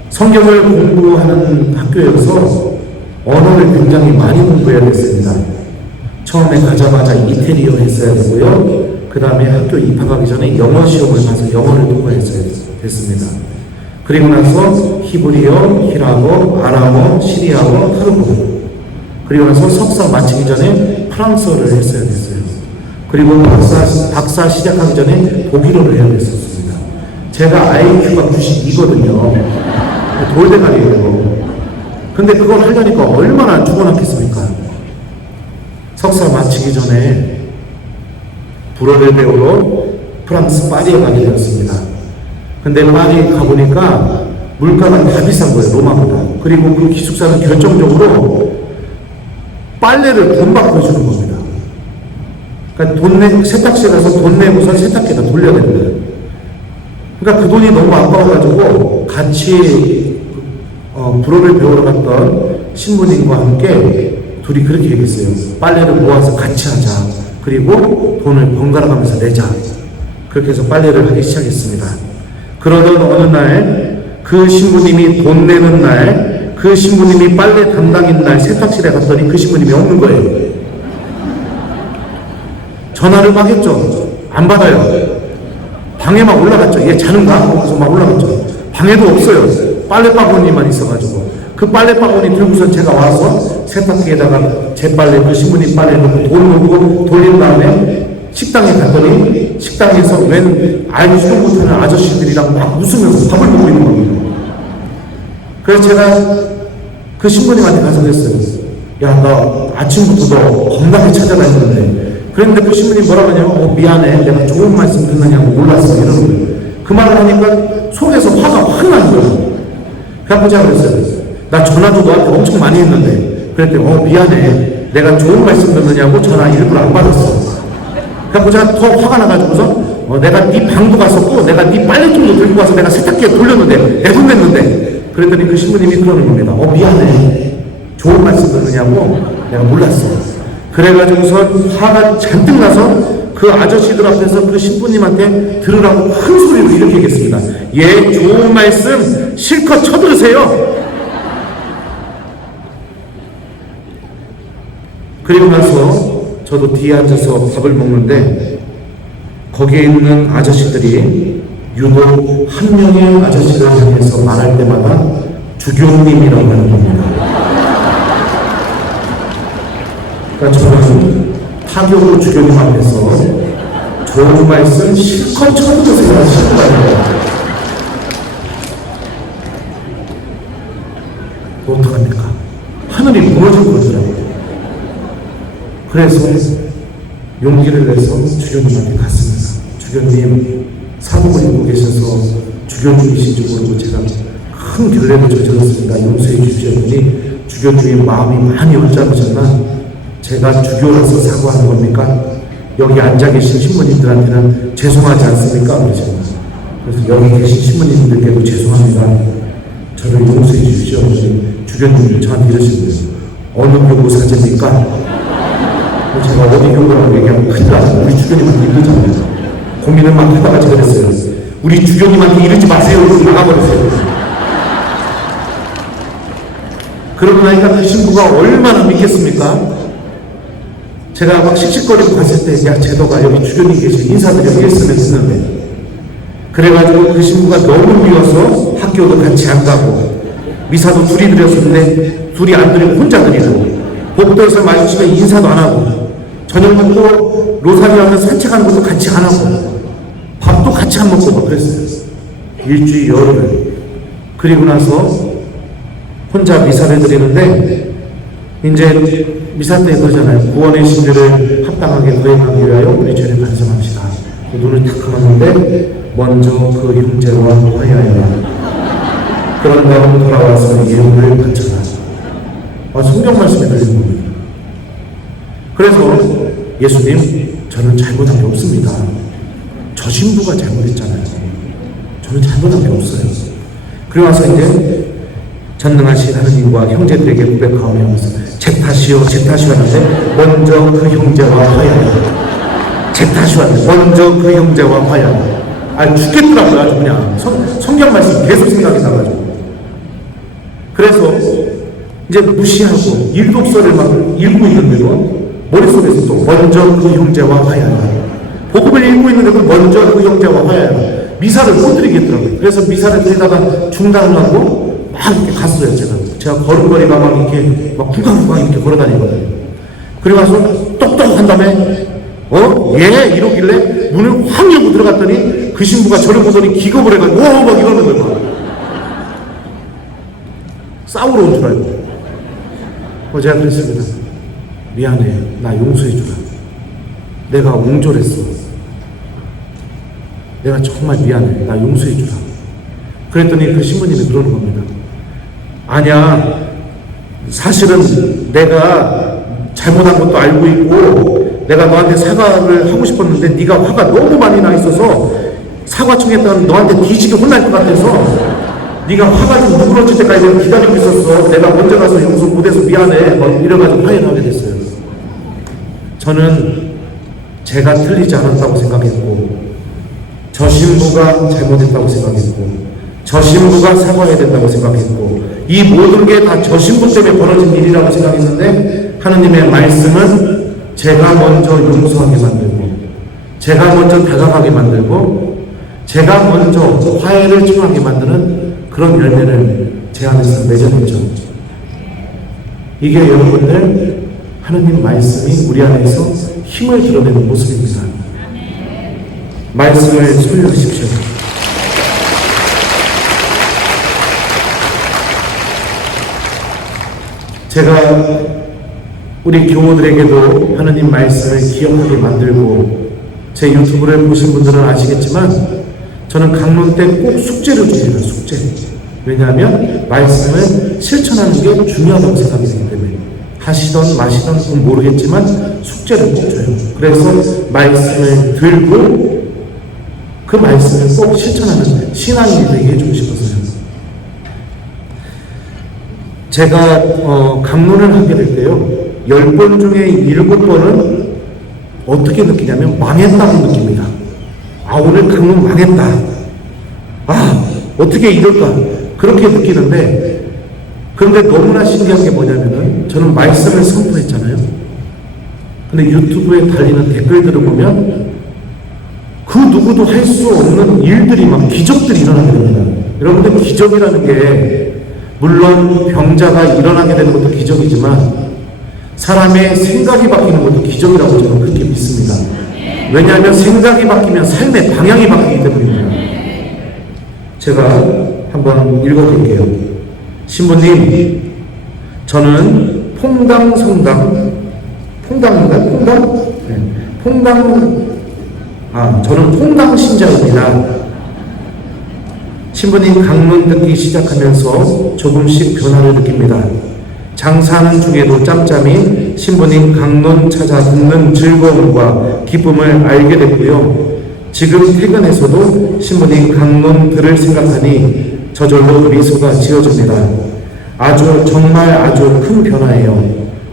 성경을 공부하는 학교에서 언어를 굉장히 많이 공부해야 됐습니다. 처음에 가자마자 이태리어 했어야 되고요. 그 다음에 학교 입학하기 전에 영어 시험을 봐서 영어를 통과했어야 됐습니다. 그리고 나서 히브리어, 히라어, 아람어, 시리아어, 타르고 그리고 나서 석사 마치기 전에 프랑스어를 했어야 됐어요. 그리고 박사 시작하기 전에 독일어를 해야 됐었습니다. 제가 IQ가 92거든요. 돌대가리예요. 근데 그걸 하려니까 얼마나 죽어났겠습니까? 석사 마치기 전에 불어를 배우러 프랑스 파리에 가게 되었습니다. 근데 파리 가보니까 물가가 다 비싼 거예요, 로마보다. 그리고 그 기숙사는 결정적으로 빨래를 돈 받고 해주는 겁니다. 그러니까 세탁소에 가서 돈 내고서 세탁기에다 돌려야 됩니다. 그러니까 그 돈이 너무 아까워가지고 같이 불어를 배우러 갔던 신부님과 함께 둘이 그렇게 얘기했어요. 빨래를 모아서 같이 하자. 그리고 돈을 번갈아 가면서 내자. 그렇게 해서 빨래를 하기 시작했습니다. 그러던 어느 날 그 신부님이 돈 내는 날, 그 신부님이 빨래 담당인 날 세탁실에 갔더니 그 신부님이 없는 거예요. 전화를 막 했죠. 안 받아요. 방에만 올라갔죠. 얘 자는가? 하고서 막 올라갔죠. 방에도 없어요. 빨래바구니만 있어가지고. 그 빨래바구니 들고선 제가 와서 세탁기에다가 제 빨래, 그 신부님 빨래 넣고 돌리고 돌린 다음에 식당에 갔더니 식당에서 웬 알지도 못하는 아저씨들이랑 막 웃으면서 밥을 먹고 있는 겁니다. 그래서 제가 그 신부님한테 가서 그랬어요. 야, 나 아침부터 너 겁나게 찾아다녔는데. 그런데 그 신부님 뭐라고 하냐면, 미안해. 내가 좋은 말씀 듣느냐고 몰랐어. 이러는 거예요. 그 말을 하니까 속에서 화가 확 나는 거예요. 그래서 제가 그랬어요. 나 전화도 너한테 엄청 많이 했는데. 그랬더니, 미안해. 내가 좋은 말씀 듣느냐고 전화 일부러 안 받았어. 그래서 제가 더 화가 나가지고서, 내가 네 방도 갔었고, 내가 네 빨래통도 들고 가서 내가 세탁기에 돌렸는데, 내 돈 냈는데. 그랬더니 그 신부님이 그러는 겁니다. 미안해. 좋은 말씀 듣느냐고 내가 몰랐어. 그래가지고서 화가 잔뜩 나서 그 아저씨들 앞에서 그 신부님한테 들으라고 큰 소리로 이렇게 얘기했습니다. 예, 좋은 말씀 실컷 쳐들으세요. 그리고 나서 저도 뒤에 앉아서 밥을 먹는데 거기에 있는 아저씨들이 유독 한 명의 아저씨를 향해서 말할 때마다 주교님이라고 하는 겁니다. 그러니까 저는 타교로 주교님 앞에서 좋은 말씀 실컷 쳐들으세요 하시는 거예요. 어떡합니까? 하늘이 무너질 거더라고요. 그래서 용기를 내서 주교님한테 갔습니다. 주교님, 사복을 입고 계셔서 주교님이신지 모르고 제가 큰 결례를 저질렀습니다. 용서해 주십시오. 했더니 주교님이 마음이 많이 엇잡으셨나? 제가 주교라서 사과하는 겁니까? 여기 앉아 계신 신부님들한테는 죄송하지 않습니까? 그러셨나? 그래서 여기 계신 신부님들께도 죄송합니다. 저를 용서해 주십시오. 주교님이 저한테 이러시고요. 어느 교구 사제입니까? 제가 어디 교구라고 얘기하면 큰일 나요. 우리 주교님한테 이러잖아요. 고민을 막 하다가 제가 그랬어요. 우리 주교님한테 이러지 마세요. 이러고 나가버렸어요. 그러고 나니까 그 신부가 얼마나 믿겠습니까? 제가 막 씩씩거리고 갔을 때, 야, 제도가 여기 주교님 계신 인사드려 이랬으면 했는데. 그래가지고 그 신부가 너무 미워서 학교도 같이 안 가고, 미사도 둘이 드렸었는데, 둘이 안 드리고 혼자 드리고, 복도에서 마주치면 인사도 안 하고, 저녁 먹고 로사리 하면 산책하는 것도 같이 안 하고, 밥도 같이 안 먹고 막 그랬어요. 일주일 열흘을. 그리고 나서 혼자 미사를 드리는데, 이제 미사 때 그러잖아요. 구원의 신들을 합당하게 거행하기 위하여 우리 죄를 반성합시다. 눈을 탁 감았는데 먼저 그 형제와 화해하여 그런 다음 돌아와서 예물을 바쳐라. 성경 말씀에 들리는 겁니다. 그래서 예수님, 저는 잘못한 게 없습니다. 저 신부가 잘못했잖아요. 저는 잘못한 게 없어요. 그리고 나서 이제 전능하신 하느님과 형제들에게 고백하면서 제 탓이요 하는데 먼저 그 형제와 화해하라. 제 탓이 왔네. 먼저 그 형제와 화해하라. 죽겠더라고요. 아주 그냥 성경 말씀 계속 생각이 나가지고. 그래서 이제 무시하고 일독서를 막 읽고 있는데도 머릿속에서 또 먼저 그 형제와 화해하라. 복음을 읽고 있는데도 먼저 그 형제와 화해하라. 미사를 못 드리겠더라고요. 그래서 미사를 드리다가 중단을 하고 막 이렇게 갔어요. 제가 걸음걸이가 막 이렇게 막 구강구강 이렇게 걸어다니거든요. 그리고 나서 똑똑한 다음에 예? 이러길래 문을 확 열고 들어갔더니 그 신부가 저를 보더니 기겁을 해가지고 막 이러는 거예요. 싸우러 온 줄 알고. 제가 그랬습니다. 미안해. 나 용서해 주라. 내가 옹졸했어. 내가 정말 미안해. 나 용서해 주라. 그랬더니 그 신부님이 그러는 겁니다. 아니야, 사실은 내가 잘못한 것도 알고 있고 내가 너한테 사과를 하고 싶었는데 네가 화가 너무 많이 나 있어서 사과청에다가 너한테 뒤지게 혼날 것 같아서 네가 화가 좀 누그러질 때까지 기다리고 있었어. 내가 먼저 가서 용서 못해서 미안해. 이래가지고 화해를 하게 됐어요. 저는 제가 틀리지 않았다고 생각했고 저 신부가 잘못했다고 생각했고 저 신부가 사과해야 된다고 생각했고 이 모든 게 다 저 신부 때문에 벌어진 일이라고 생각했는데 하느님의 말씀은 제가 먼저 용서하게 만들고 제가 먼저 다가가게 만들고 제가 먼저 화해를 청하게 만드는 그런 열매를 제 안에서 맺어냈죠. 이게 여러분들 하느님 말씀이 우리 안에서 힘을 드러내는 모습입니다. 말씀을 소유하십시오. 제가 우리 교우들에게도 하느님 말씀을 기억하게 만들고 제 유튜브를 보신 분들은 아시겠지만 저는 강론 때 꼭 숙제를 줍니다. 숙제. 왜냐하면 말씀을 실천하는 게 중요하다고 생각이 되기 때문에 하시던 마시던 그건 모르겠지만 숙제를 꼭 줘요. 그래서 말씀을 들고 그 말씀을 꼭 실천하는 신앙이 되게 해주고 싶어서요. 제가 강론을 하게 될 때요 10번 중에 7번은 어떻게 느끼냐면 망했다고 느낍니다. 아, 오늘 강론 망했다. 아, 어떻게 이럴까? 그렇게 느끼는데, 그런데 너무나 신기한 게 뭐냐면은, 저는 말씀을 선포했잖아요. 근데 유튜브에 달리는 댓글들을 보면, 그 누구도 할 수 없는 일들이 막 기적들이 일어나게 됩니다. 여러분들, 기적이라는 게, 물론 병자가 일어나게 되는 것도 기적이지만, 사람의 생각이 바뀌는 것도 기적이라고 저는 그렇게 믿습니다. 왜냐하면 생각이 바뀌면 삶의 방향이 바뀌기 때문입니다. 제가 한번 읽어드릴게요. 신부님, 저는 퐁당성당, 퐁당인가요? 퐁당? 네. 저는 퐁당 신자입니다. 신부님 강론 듣기 시작하면서 조금씩 변화를 느낍니다. 장사하는 중에도 짬짬이 신부님 강론 찾아 듣는 즐거움과 기쁨을 알게 됐고요. 지금 퇴근해서도 신부님 강론 들을 생각하니 저절로 미소가 지어집니다. 정말 아주 큰 변화예요.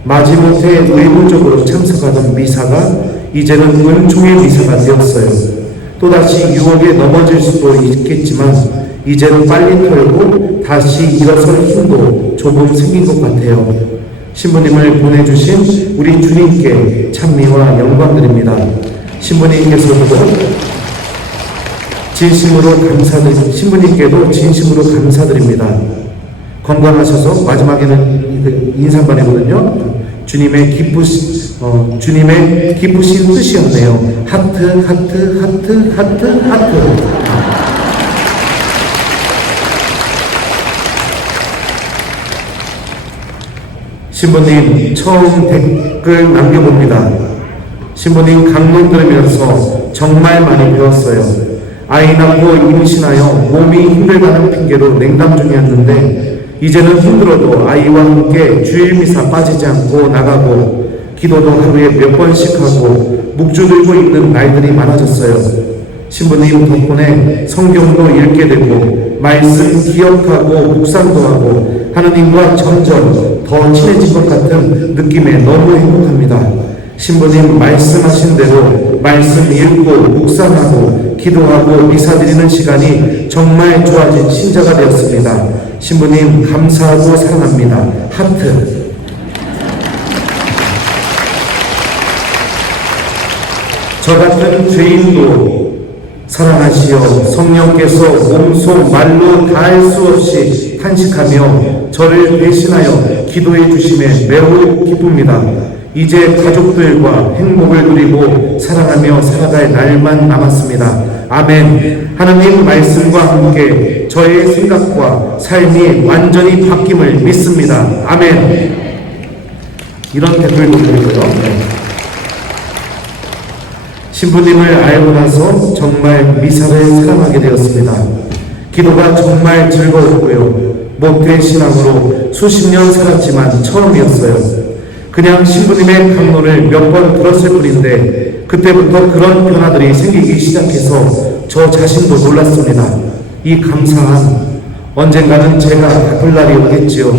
마지못해 의무적으로 참석하던 미사가 이제는 은총의 미사가 되었어요. 또다시 유혹에 넘어질 수도 있겠지만 이제는 빨리 털고 다시 일어설 힘도 조금 생긴 것 같아요. 신부님을 보내주신 우리 주님께 찬미와 영광드립니다. 신부님께서도 신부님께도 진심으로 감사드립니다. 건강하셔서 마지막에는 인사반이거든요. 주님의 기쁘신 뜻이었네요. 하트, 하트, 하트, 하트, 하트. 신부님 처음 댓글 남겨봅니다. 신부님 강론 들으면서 정말 많이 배웠어요. 아이 낳고 임신하여 몸이 힘들다는 핑계로 냉담 중이었는데 이제는 힘들어도 아이와 함께 주일 미사 빠지지 않고 나가고 기도도 하루에 몇 번씩 하고 묵주 들고 있는 날들이 많아졌어요. 신부님 덕분에 성경도 읽게 되고 말씀 기억하고 묵상도 하고 하느님과 점점 더 친해진 것 같은 느낌에 너무 행복합니다. 신부님 말씀하신 대로 말씀 읽고 묵상하고 기도하고 미사드리는 시간이 정말 좋아진 신자가 되었습니다. 신부님 감사하고 사랑합니다. 하트. 저 같은 죄인도 사랑하시어 성령께서 몸소 말로 다할 수 없이 탄식하며 저를 대신하여 기도해 주심에 매우 기쁩니다. 이제 가족들과 행복을 누리고 사랑하며 살아갈 날만 남았습니다. 아멘. 하느님 말씀과 함께 저의 생각과 삶이 완전히 바뀜을 믿습니다. 아멘. 이런 댓글도 드리고요. 신부님을 알고 나서 정말 미사를 사랑하게 되었습니다. 기도가 정말 즐거웠고요. 목대 신앙으로 수십 년 살았지만 처음이었어요. 그냥 신부님의 강론을 몇 번 들었을 뿐인데 그때부터 그런 변화들이 생기기 시작해서 저 자신도 놀랐습니다. 이 감사함 언젠가는 제가 갚을 날이 오겠지요.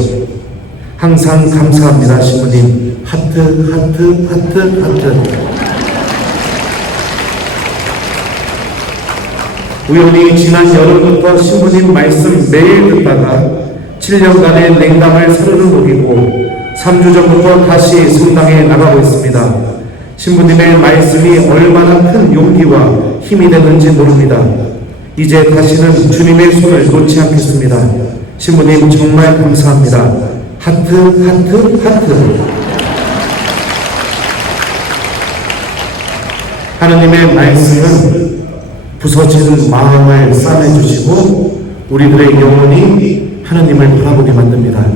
항상 감사합니다. 신부님. 하트 하트 하트 하트. 우연히 지난 여름부터 신부님 말씀 매일 듣다가 7년간의 냉담을 사르르 녹이고 3주 전부터 다시 성당에 나가고 있습니다. 신부님의 말씀이 얼마나 큰 용기와 힘이 되는지 모릅니다. 이제 다시는 주님의 손을 놓지 않겠습니다. 신부님 정말 감사합니다. 하트 하트 하트. 하느님의 말씀은 부서진 마음을 싸매주시고 우리들의 영혼이 하느님을 바라보게 만듭니다.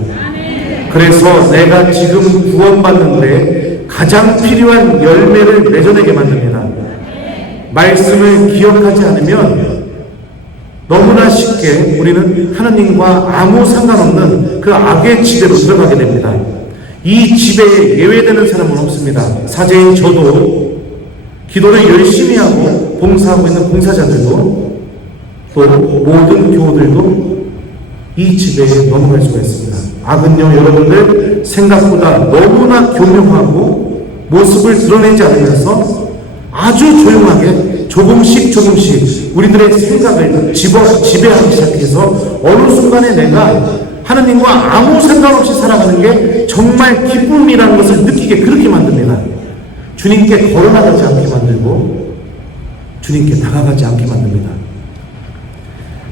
그래서 내가 지금 구원받는데 가장 필요한 열매를 맺어내게 만듭니다. 말씀을 기억하지 않으면 너무나 쉽게 우리는 하느님과 아무 상관없는 그 악의 지배로 들어가게 됩니다. 이 지배에 예외되는 사람은 없습니다. 사제인 저도 기도를 열심히 하고 봉사하고 있는 봉사자들도 또 모든 교우들도 이 지배에 넘어갈 수가 있습니다. 악은요, 여러분들 생각보다 너무나 교묘하고 모습을 드러내지 않으면서 아주 조용하게 조금씩 우리들의 생각을 지배하기 시작해서 어느 순간에 내가 하느님과 아무 상관없이 살아가는 게 정말 기쁨이라는 것을 느끼게 그렇게 만듭니다. 주님께 걸어나가지 않게 만들고 주님께 다가가지 않게 만듭니다.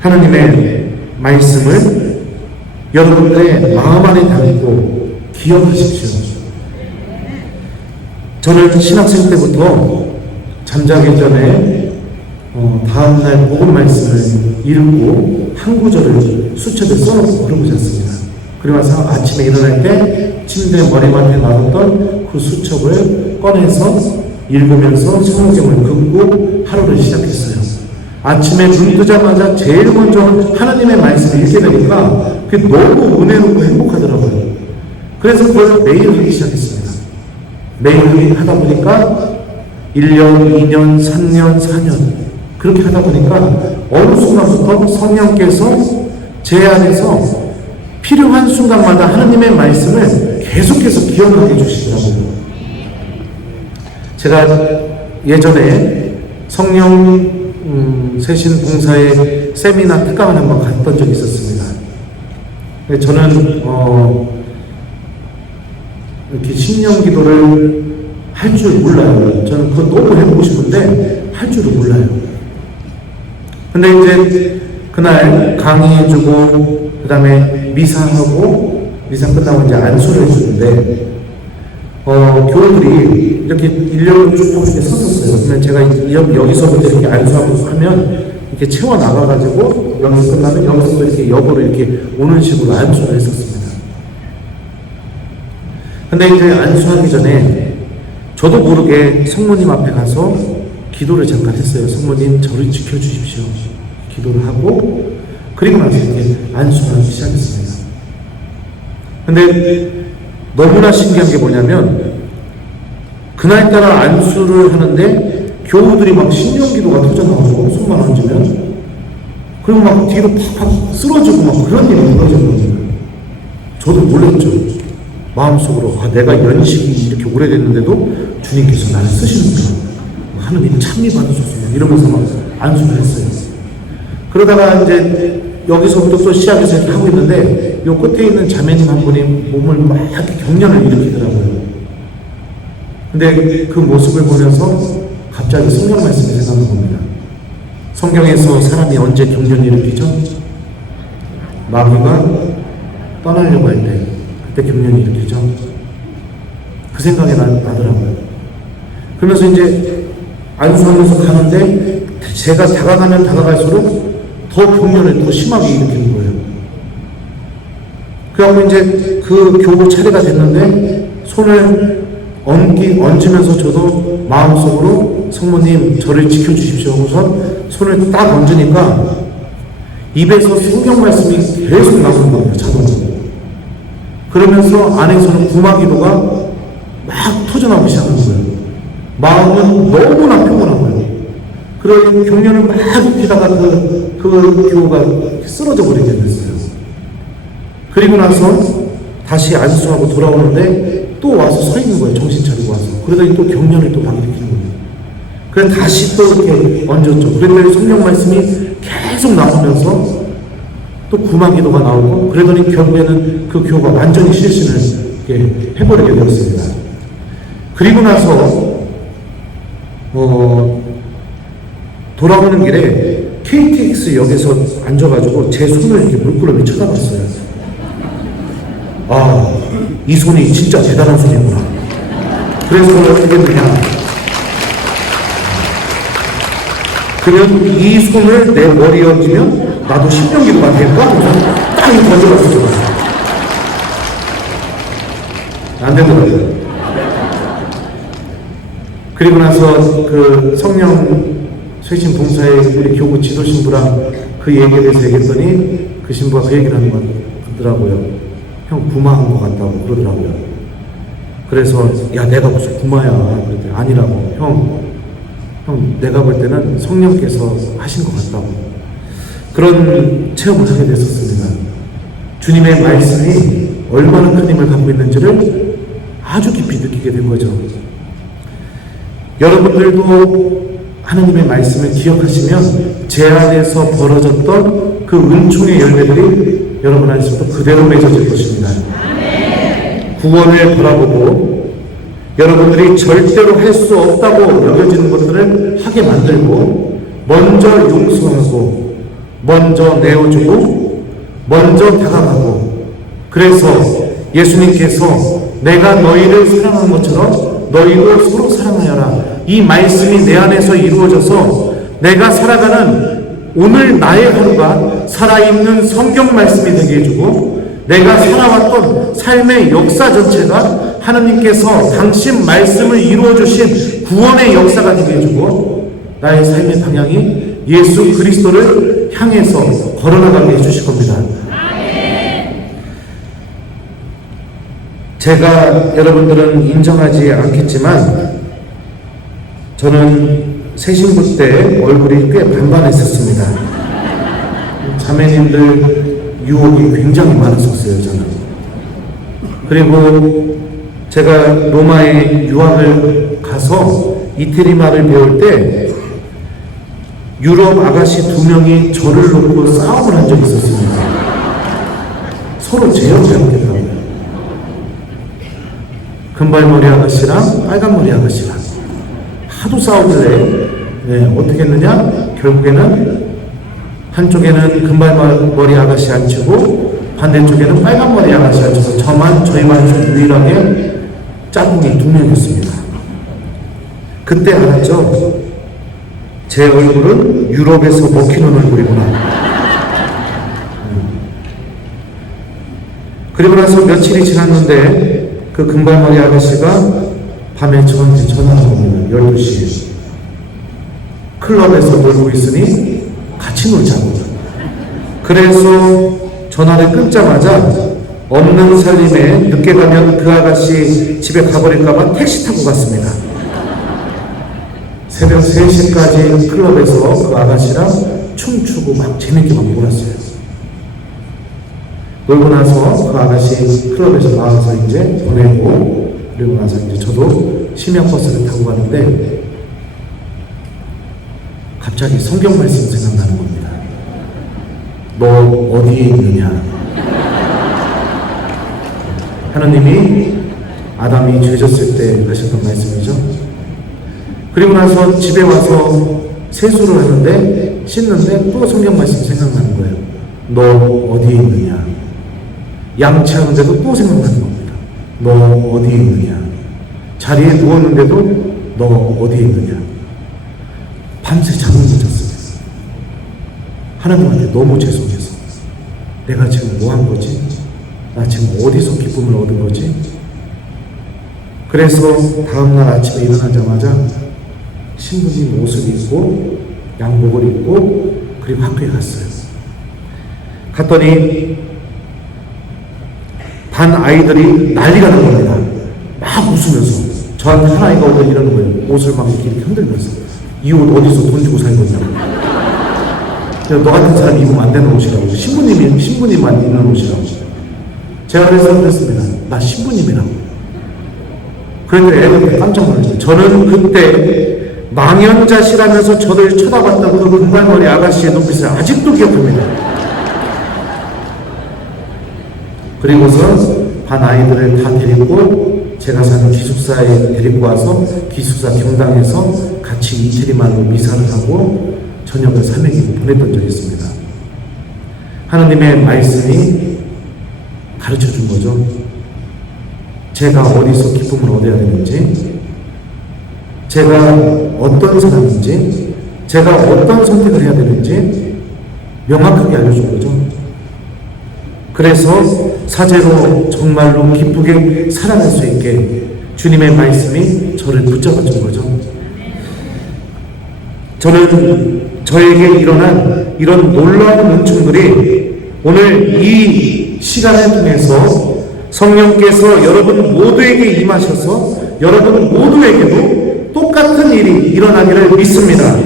하느님의 말씀을 여러분들의 마음 안에 담고 기억하십시오. 저는 신학생 때부터 잠자기 전에 다음날 복음 말씀을 읽고 한 구절을 수첩에 써놓고 그러고 잤습니다. 그리고 나서 아침에 일어날 때 침대 머리맡에 놔뒀던 그 수첩을 꺼내서 읽으면서 성경을 긋고 하루를 시작했어요. 아침에 눈 뜨자마자 제일 먼저 하나님의 말씀을 읽게 되니까 그게 너무 은혜롭고 행복하더라고요. 그래서 그걸 매일 하기 시작했습니다. 매일 하다 보니까 1년, 2년, 3년, 4년 그렇게 하다 보니까 어느 순간부터 성령께서 제 안에서 필요한 순간마다 하나님의 말씀을 계속해서 기억나게 해주시더라고요. 제가 예전에 성령 세신 봉사의 세미나 특강을 한번 갔던 적이 있었습니다. 저는 이렇게 신령 기도를 할 줄 몰라요. 저는 그거 너무 해보고 싶은데 할 줄을 몰라요. 근데 이제 그날 강의해주고 그 다음에 미사하고 미사 끝나고 이제 안수를 해주는데 교우들이 이렇게 일렬로 쭉 이렇게 섰었어요. 그러면 제가 여기서부터 이렇게 안수하고 하면 이렇게 채워 나가가지고 여기서 끝나면 여기서 이렇게 역으로 이렇게 오는 식으로 안수를 했었습니다. 근데 이제 안수하기 전에 저도 모르게 성모님 앞에 가서 기도를 잠깐 했어요. 성모님 저를 지켜주십시오. 기도를 하고 그리고 나서 이제 안수를 하기 시작했습니다. 근데 너무나 신기한 게 뭐냐면 그날따라 안수를 하는데 교우들이 막 신령기도가 터져나오고 손만 얹으면 그리고 막 뒤로 팍팍 쓰러지고 막 그런 일이 벌어졌거든요. 저도 놀랐죠. 마음속으로 내가 연식이 이렇게 오래됐는데도 주님께서 나를 쓰시는구나. 하느님 찬미 받으셨으면 이러면서 막 안수를 했어요. 그러다가 이제 여기서부터 또 시작해서 이렇게 하고 있는데 요 끝에 있는 자매님 한 분이 몸을 막 이렇게 경련을 일으키더라고요. 근데 그 모습을 보면서 갑자기 성경 말씀이 생각난 겁니다. 성경에서 사람이 언제 경련을 일으키죠? 마귀가 떠나려고 할 때 그때 경련이 일으키죠. 그 생각이 나더라고요. 그러면서 이제 안수하면서 가는데 제가 다가가면 다가갈수록 더 경련을 더 심하게 일으키는 거예요. 그래갖고 이제 그 교구 차례가 됐는데 손을 얹으면서 저도 마음속으로 성모님 저를 지켜주십시오 하고서 손을 딱 얹으니까 입에서 성경 말씀이 계속 나오는 거예요. 자동으로. 그러면서 안에서는 구마기도가 막 터져나오기 시작한 거예요. 마음은 너무나 평온한 거예요. 그런 경련을 막 입히다가 그 교우가 쓰러져 버리게 됐어요. 그리고 나서 다시 안수하고 돌아오는데 또 와서 서 있는 거예요. 정신 차리고 와서. 그러더니 또 경련을 또 막 일으키는 거예요. 그래서 다시 또 이렇게 얹었죠. 그랬더니 성경 말씀이 계속 나오면서 또 구마기도가 나오고 그러더니 결국에는 그 교우가 완전히 실신을 해버리게 되었습니다. 그리고 나서 돌아오는 길에 KTX 역에서 앉아가지고 제 손을 이렇게 물끄러미 쳐다봤어요. 아, 이 손이 진짜 대단한 손이구나. 그래서 어떻게 했느냐. 그러면 이 손을 내 머리에 얹으면 나도 신명기도가 될까? 딱 이렇게 던져봤어요. 안 되더라고요. 그리고 나서 그 성령 쇄신 봉사의 우리 교구 지도 신부랑 그 얘기에 대해서 얘기했더니 그 신부가 그 얘기를 하는 거 같더라고요. 형 구마한 것 같다고 그러더라고요. 그래서 야 내가 무슨 구마야. 그랬더니 아니라고. 형 내가 볼 때는 성령께서 하신 것 같다고. 그런 체험을 하게 됐었습니다. 주님의 말씀이 얼마나 큰 힘을 갖고 있는지를 아주 깊이 느끼게 된 거죠. 여러분들도 하나님의 말씀을 기억하시면 제 안에서 벌어졌던 그 은총의 열매들이 여러분 안에서도 그대로 맺어질 것입니다. 구원을 바라보고 여러분들이 절대로 할 수 없다고 여겨지는 것들을 하게 만들고 먼저 용서하고 먼저 내어주고 먼저 다가가고 그래서 예수님께서 내가 너희를 사랑한 것처럼 너희도 서로 사랑하여라. 이 말씀이 내 안에서 이루어져서 내가 살아가는 오늘 나의 하루가 살아있는 성경 말씀이 되게 해주고 내가 살아왔던 삶의 역사 전체가 하나님께서 당신 말씀을 이루어주신 구원의 역사가 되게 해주고 나의 삶의 방향이 예수 그리스도를 향해서 걸어나가게 해주실 겁니다. 제가 여러분들은 인정하지 않겠지만 저는 새신부 때 얼굴이 꽤 반반했었습니다. 자매님들 유혹이 굉장히 많았었어요, 저는. 그리고 제가 로마에 유학을 가서 이태리 말을 배울 때 유럽 아가씨 2명이 저를 놓고 싸움을 한 적이 있었습니다. 서로 제 옆에 앉겠다고요. 금발머리 아가씨랑 빨간머리 아가씨랑 하도 싸우길래 어떻게 했느냐? 결국에는 한쪽에는 금발머리 아가씨 앉히고 반대쪽에는 빨간머리 아가씨 앉혀서 저희만 좀 유일하게 짝꿍이 2명이었습니다. 그때 알았죠? 제 얼굴은 유럽에서 먹히는 얼굴이구나. 그리고 나서 며칠이 지났는데 그 금발머리 아가씨가 밤에 저한테 전화가 옵니다. 12시에. 클럽에서 놀고 있으니 같이 놀자고. 그래서 전화를 끊자마자 없는 살림에 늦게 가면 그 아가씨 집에 가버릴까봐 택시 타고 갔습니다. 새벽 3시까지 클럽에서 그 아가씨랑 춤추고 막 재밌게 막 놀았어요. 놀고 나서 그 아가씨 클럽에서 나와서 이제 보내고 그리고 나서 이제 저도 심야버스를 타고 가는데 갑자기 성경 말씀 생각나는 겁니다. 너 어디에 있느냐? 하나님이 아담이 죄졌을 때 하셨던 말씀이죠. 그리고 나서 집에 와서 세수를 하는데 씻는데 또 성경 말씀 생각나는 거예요. 너 어디에 있느냐? 양치하는데도 또 생각나는 겁니다. 너 어디에 있느냐? 자리에 누웠는데도 너 어디에 있느냐? 밤새 잠을 못 잤어요. 하나님한테 너무 죄송해서 내가 지금 뭐 한 거지? 나 지금 어디서 기쁨을 얻은 거지? 그래서 다음날 아침에 일어나자마자 신부님 옷을 입고 양복을 입고 그리고 학교에 갔어요. 갔더니 반 아이들이 난리가 난 겁니다. 막 웃으면서 저한테 한 아이가 오더니 이러는 거예요. 옷을 막 이렇게 흔들면서 이 옷 어디서 돈 주고 산 거냐고. 너 같은 사람이 입으면 안 되는 옷이라고. 신부님만 입는 옷이라고. 제가 그래서 그랬습니다. 나 신부님이라고. 그런데 애들이 깜짝 놀랐어요. 저는 그때 망연자실하면서 저를 쳐다봤던 그 금발머리 아가씨의 눈빛을 아직도 기억합니다. 그리고서 반 아이들을 다 데리고 제가 사는 기숙사에 데리고 와서 기숙사 경당에서 같이 이태리말로 미사를 하고 저녁을 300일 보냈던 적이 있습니다. 하나님의 말씀이 가르쳐 준 거죠. 제가 어디서 기쁨을 얻어야 되는지, 제가 어떤 사람인지, 제가 어떤 선택을 해야 되는지 명확하게 알려준 거죠. 그래서 사제로 정말로 기쁘게 살아갈 수 있게 주님의 말씀이 저를 붙잡아준 거죠. 저는 저에게 일어난 이런 놀라운 은총들이 오늘 이 시간을 통해서 성령께서 여러분 모두에게 임하셔서 여러분 모두에게도 똑같은 일이 일어나기를 믿습니다.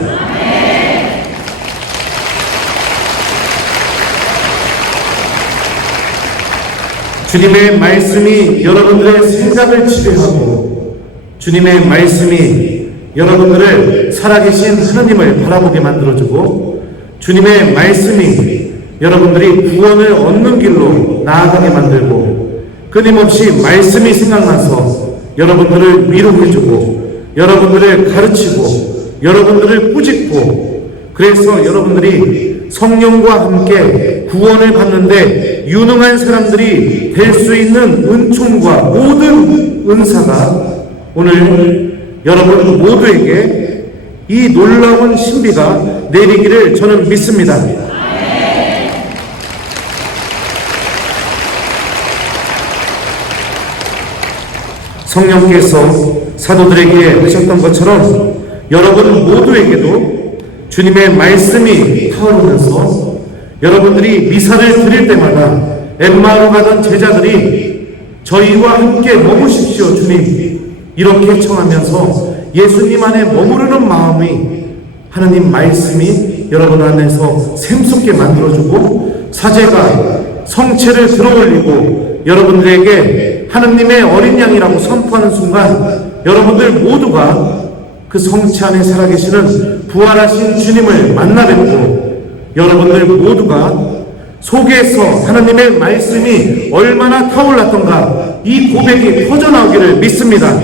주님의 말씀이 여러분들의 생각을 지배하고 주님의 말씀이 여러분들을 살아계신 하나님을 바라보게 만들어주고 주님의 말씀이 여러분들이 구원을 얻는 길로 나아가게 만들고 끊임없이 말씀이 생각나서 여러분들을 위로해주고 여러분들을 가르치고 여러분들을 꾸짖고 그래서 여러분들이 성령과 함께 구원을 받는데 유능한 사람들이 될 수 있는 은총과 모든 은사가 오늘 여러분 모두에게 이 놀라운 신비가 내리기를 저는 믿습니다. 성령께서 사도들에게 하셨던 것처럼 여러분 모두에게도 주님의 말씀이 타오르면서 여러분들이 미사를 드릴 때마다 엠마오로 가던 제자들이 저희와 함께 머무십시오 주님 이렇게 청하면서 예수님 안에 머무르는 마음이 하나님 말씀이 여러분 안에서 샘솟게 만들어주고 사제가 성체를 들어올리고 여러분들에게 하나님의 어린 양이라고 선포하는 순간 여러분들 모두가 그 성체 안에 살아계시는 부활하신 주님을 만나 뵙고 여러분들 모두가 속에서 하나님의 말씀이 얼마나 타올랐던가 이 고백이 퍼져나오기를 믿습니다.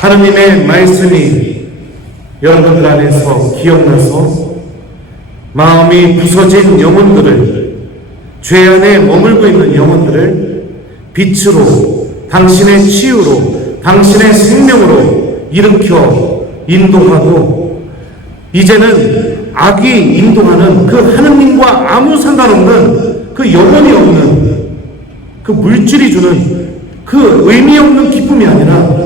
하나님의 말씀이 여러분들 안에서 기억나서 마음이 부서진 영혼들을 죄 안에 머물고 있는 영혼들을 빛으로 당신의 치유로 당신의 생명으로 일으켜 인도하고 이제는 악이 인도하는 그 하느님과 아무 상관없는 그 영혼이 없는 그 물질이 주는 그 의미 없는 기쁨이 아니라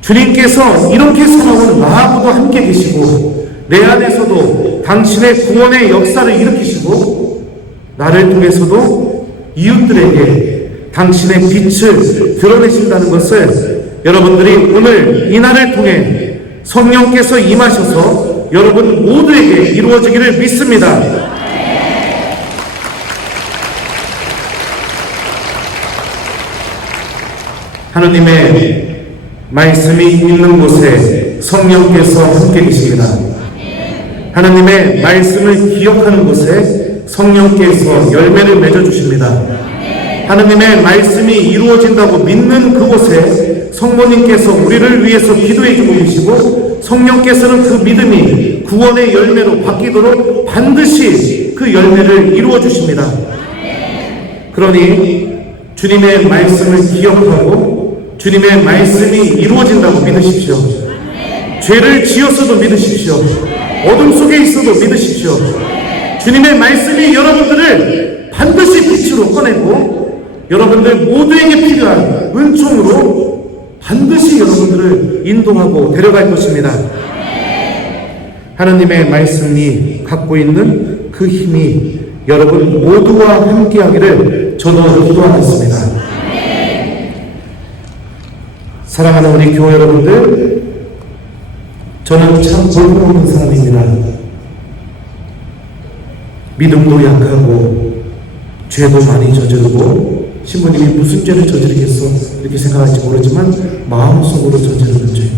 주님께서 이렇게 살아온 나하고도 함께 계시고 내 안에서도 당신의 구원의 역사를 일으키시고 나를 통해서도 이웃들에게 당신의 빛을 드러내신다는 것을 여러분들이 오늘 이 날을 통해 성령께서 임하셔서 여러분 모두에게 이루어지기를 믿습니다. 하나님의 말씀이 있는 곳에 성령께서 함께 계십니다. 하나님의 말씀을 기억하는 곳에 성령께서 열매를 맺어주십니다. 하나님의 말씀이 이루어진다고 믿는 그곳에 성모님께서 우리를 위해서 기도해주고 계시고 성령께서는 그 믿음이 구원의 열매로 바뀌도록 반드시 그 열매를 이루어주십니다. 그러니 주님의 말씀을 기억하고 주님의 말씀이 이루어진다고 믿으십시오. 죄를 지었어도 믿으십시오. 어둠 속에 있어도 믿으십시오. 주님의 말씀이 여러분들을 반드시 빛으로 꺼내고 여러분들 모두에게 필요한 은총으로 반드시 여러분들을 인도하고 데려갈 것입니다. 하나님의 말씀이 갖고 있는 그 힘이 여러분 모두와 함께하기를 저도 기도하겠습니다. 사랑하는 우리 교회 여러분들, 저는 참 볼모없는 사람입니다. 믿음도 약하고 죄도 많이 저지르고 신부님이 무슨 죄를 저지르겠어 이렇게 생각할지 모르지만 마음속으로 저지르는 죄,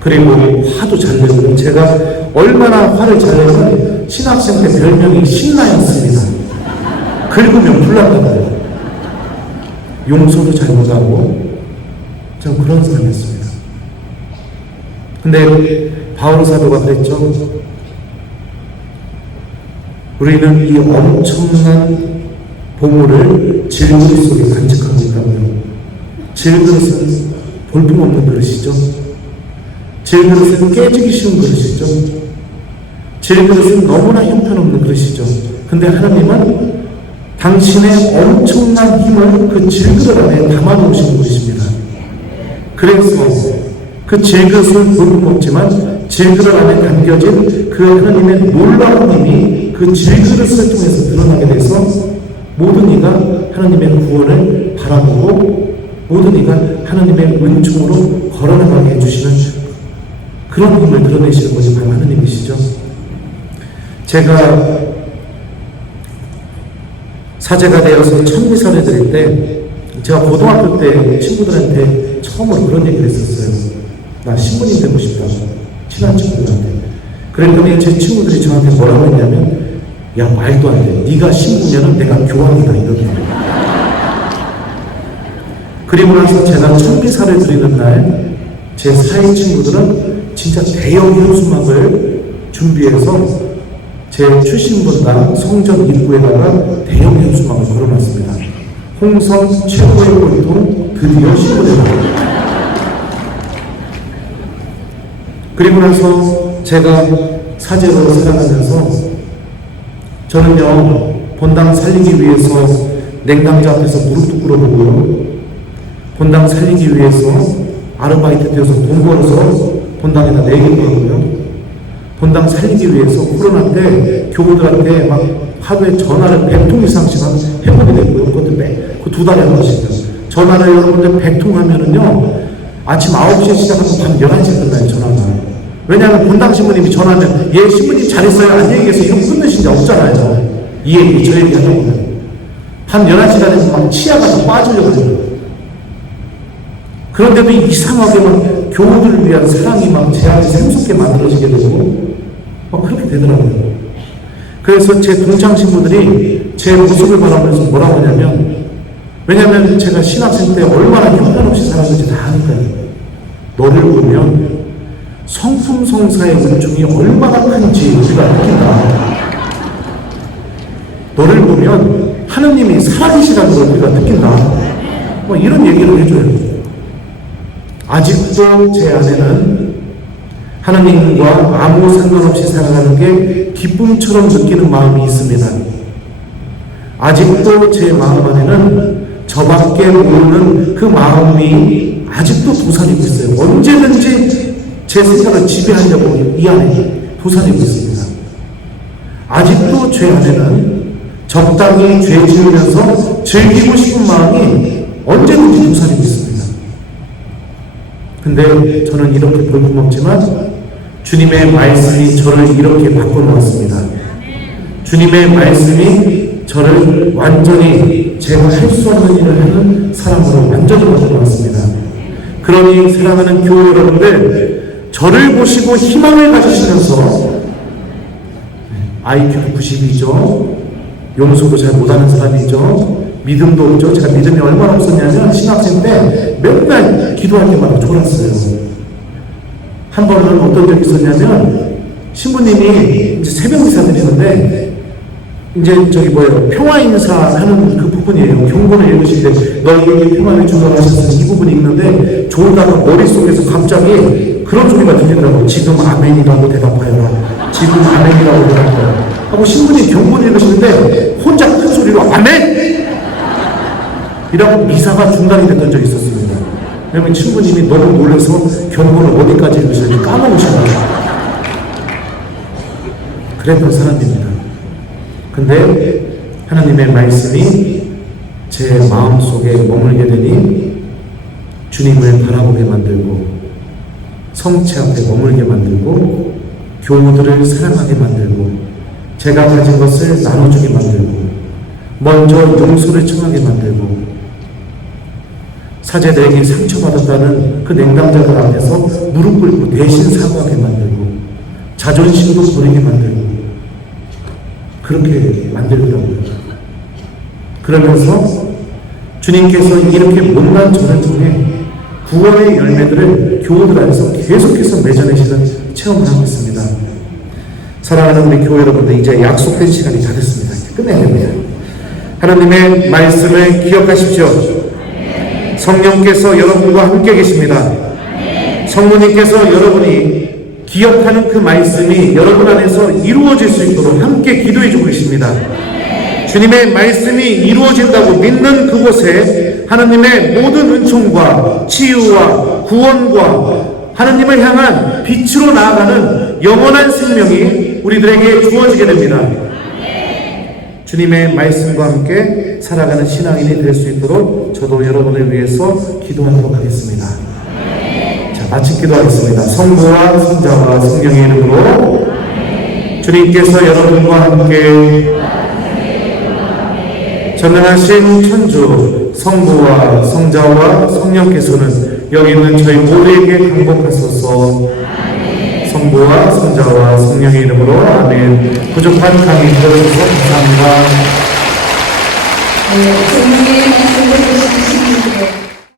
그리고 화도 잘 내고 제가 얼마나 화를 잘 내면 신학생 때 별명이 신라였습니다. 긁으면 불났다고요. 용서도 잘 못하고 전 그런 사람이었습니다. 근데 바울 사도가 그랬죠. 우리는 이 엄청난 보물을 질그릇 속에 간직하고 있다고요. 질그릇은 볼품없는 그릇이죠. 질그릇은 깨지기 쉬운 그릇이죠. 질그릇은 너무나 형편없는 그릇이죠. 근데 하나님은 당신의 엄청난 힘을 그 질그릇 안에 담아놓으신 분이십니다. 그래서 그 질그릇은 볼품없지만 질그릇 안에 담겨진 그 하나님의 놀라운 힘이 그 질그릇을 통해서 드러나게 돼서 모든 이가 하나님의 구원을 바라보고 모든 이가 하나님의 은총으로 걸어나가게 해주시는 그런 힘을 드러내시는 분이 바로 하나님이시죠. 제가 사제가 되어서 첫 미사를 드릴 때 제가 고등학교 때 친구들한테 처음으로 그런 얘기를 했었어요. 나 신부님 되고 싶다. 친한 친구들한테. 그랬더니 제 친구들이 저한테 뭐라고 했냐면 야 말도 안 돼. 네가 신부면은 내가 교황이다 이러더라고요. 그리고 나서 제가 첫 미사를 드리는 날 제 사회 친구들은 진짜 대형 현수막을 준비해서 제 출신분당 성전 입구에다가 대형 현수막을 걸어놨습니다. 홍성 최고의 골통 드디어 신부되다. 그리고 나서 제가 사제로 살아가면서 저는요 본당 살리기 위해서 냉당자 앞에서 무릎도 꿇어보고요, 본당 살리기 위해서 아르바이트 뛰어서 돈 벌어서 본당에다 내기도 하고요, 본당 살리기 위해서 코로나 때 교우들한테 막 하루에 전화를 100통 이상씩 해보게 됐고요. 그것도 그 2달에 한 번씩요. 전화를 여러분들 100통 하면은요 아침 9시에 시작하면 밤 11시에 끝나요. 전화가. 왜냐하면 본당 신부님이 전화하면 예 신부님 잘 있어요 안녕히 계세요 이러고 끝내신 게 없잖아요. 이 얘기 저 얘기 하다 보면 밤 11시가 되면 막 치아가 다 빠지려고 해요. 그런데도 이상하게 막 교우들을 위한 사랑이 막 제 안에 샘솟게 만들어지게 되고 막 그렇게 되더라고요. 그래서 제 동창 신부들이 제 모습을 바라보면서 뭐라고 하냐면, 왜냐면 제가 신학생 때 얼마나 형편없이 살았는지 다 아니까요. 너를 보면 성품성사의 은총이 얼마나 큰지 우리가 느낀다. 너를 보면 하느님이 살아계시다는 걸 우리가 느낀다. 뭐 이런 얘기를 해줘요. 아직도 제 안에는 하나님과 아무 상관없이 살아가는 게 기쁨처럼 느끼는 마음이 있습니다. 아직도 제 마음 안에는 저밖에 모르는 그 마음이 아직도 도사리고 있어요. 언제든지 제 생각을 지배하려고 이 안에 도사리고 있습니다. 아직도 제 안에는 적당히 죄 지으면서 즐기고 싶은 마음이 언제든지 도사리고 있습니다. 근데 저는 이렇게 볼품없지만 주님의 말씀이 저를 이렇게 바꿔놓았습니다. 주님의 말씀이 저를 완전히 제가 할 수 없는 일을 하는 사람으로 완전히 바꿔놓았습니다. 그러니 사랑하는 교회 여러분들, 저를 보시고 희망을 가지시면서 IQ도 90이죠. 용서도 잘 못하는 사람이죠. 믿음도 없죠. 제가 믿음이 얼마나 없었냐면 신학생 때 맨날 기도할 때마다 졸았어요. 한 번은 어떤 적이 있었냐면 신부님이 이제 새벽 미사 드리는데 이제 저기 뭐예요 평화 인사하는 그 부분이에요. 경건을 읽으실 때 너희에게 평화를 주노라 하셔서 이 부분이 있는데 졸다가 머릿속에서 갑자기 그런 소리가 들리더라고요. 지금 아멘이라고 대답하여라. 지금 아멘이라고 대답하여라. 하고 신부님 경건 읽으시는데 혼자 큰 소리로 아멘! 이라고 미사가 중단이 됐던 적이 있었습니다. 왜냐면 친구님이 너무 놀라서 경건을 어디까지 읽으셨는지 까먹으신 거예요. 그랬던 사람입니다. 근데 하나님의 말씀이 제 마음속에 머물게 되니 주님을 바라보게 만들고 성체 앞에 머물게 만들고 교우들을 사랑하게 만들고 제가 가진 것을 나눠주게 만들고 먼저 용서를 청하게 만들고 사제들에게 상처받았다는 그 냉담자들 앞에서 무릎 꿇고 대신 사과하게 만들고 자존심도 버리게 만들고 그렇게 만들더라고요. 그러면서 주님께서 이렇게 못난 저를 통해 구원의 열매들을 교우들 안에서 계속해서 맺어내시는 체험을 하고 있습니다. 사랑하는 우리 교회 여러분들, 이제 약속된 시간이 다 됐습니다. 이제 끝내야 됩니다. 하나님의 말씀을 기억하십시오. 성령께서 여러분과 함께 계십니다. 성모님께서 여러분이 기억하는 그 말씀이 여러분 안에서 이루어질 수 있도록 함께 기도해 주고 계십니다. 주님의 말씀이 이루어진다고 믿는 그곳에 하나님의 모든 은총과 치유와 구원과 하나님을 향한 빛으로 나아가는 영원한 생명이 우리들에게 주어지게 됩니다. 주님의 말씀과 함께 살아가는 신앙인이 될 수 있도록 저도 여러분을 위해서 기도하도록 하겠습니다. 자, 마치 기도하겠습니다. 성부와 성자와 성령의 이름으로 주님께서 여러분과 함께 전능하신 천주 성부와 성자와 성령께서는 여기 있는 저희 모두에게 강복하소서. 성부와 성자와 성령의 이름으로 아멘. 부족한 강의 들어주셔서 감사합니다. 네, 성령의 말씀을 주신 분들의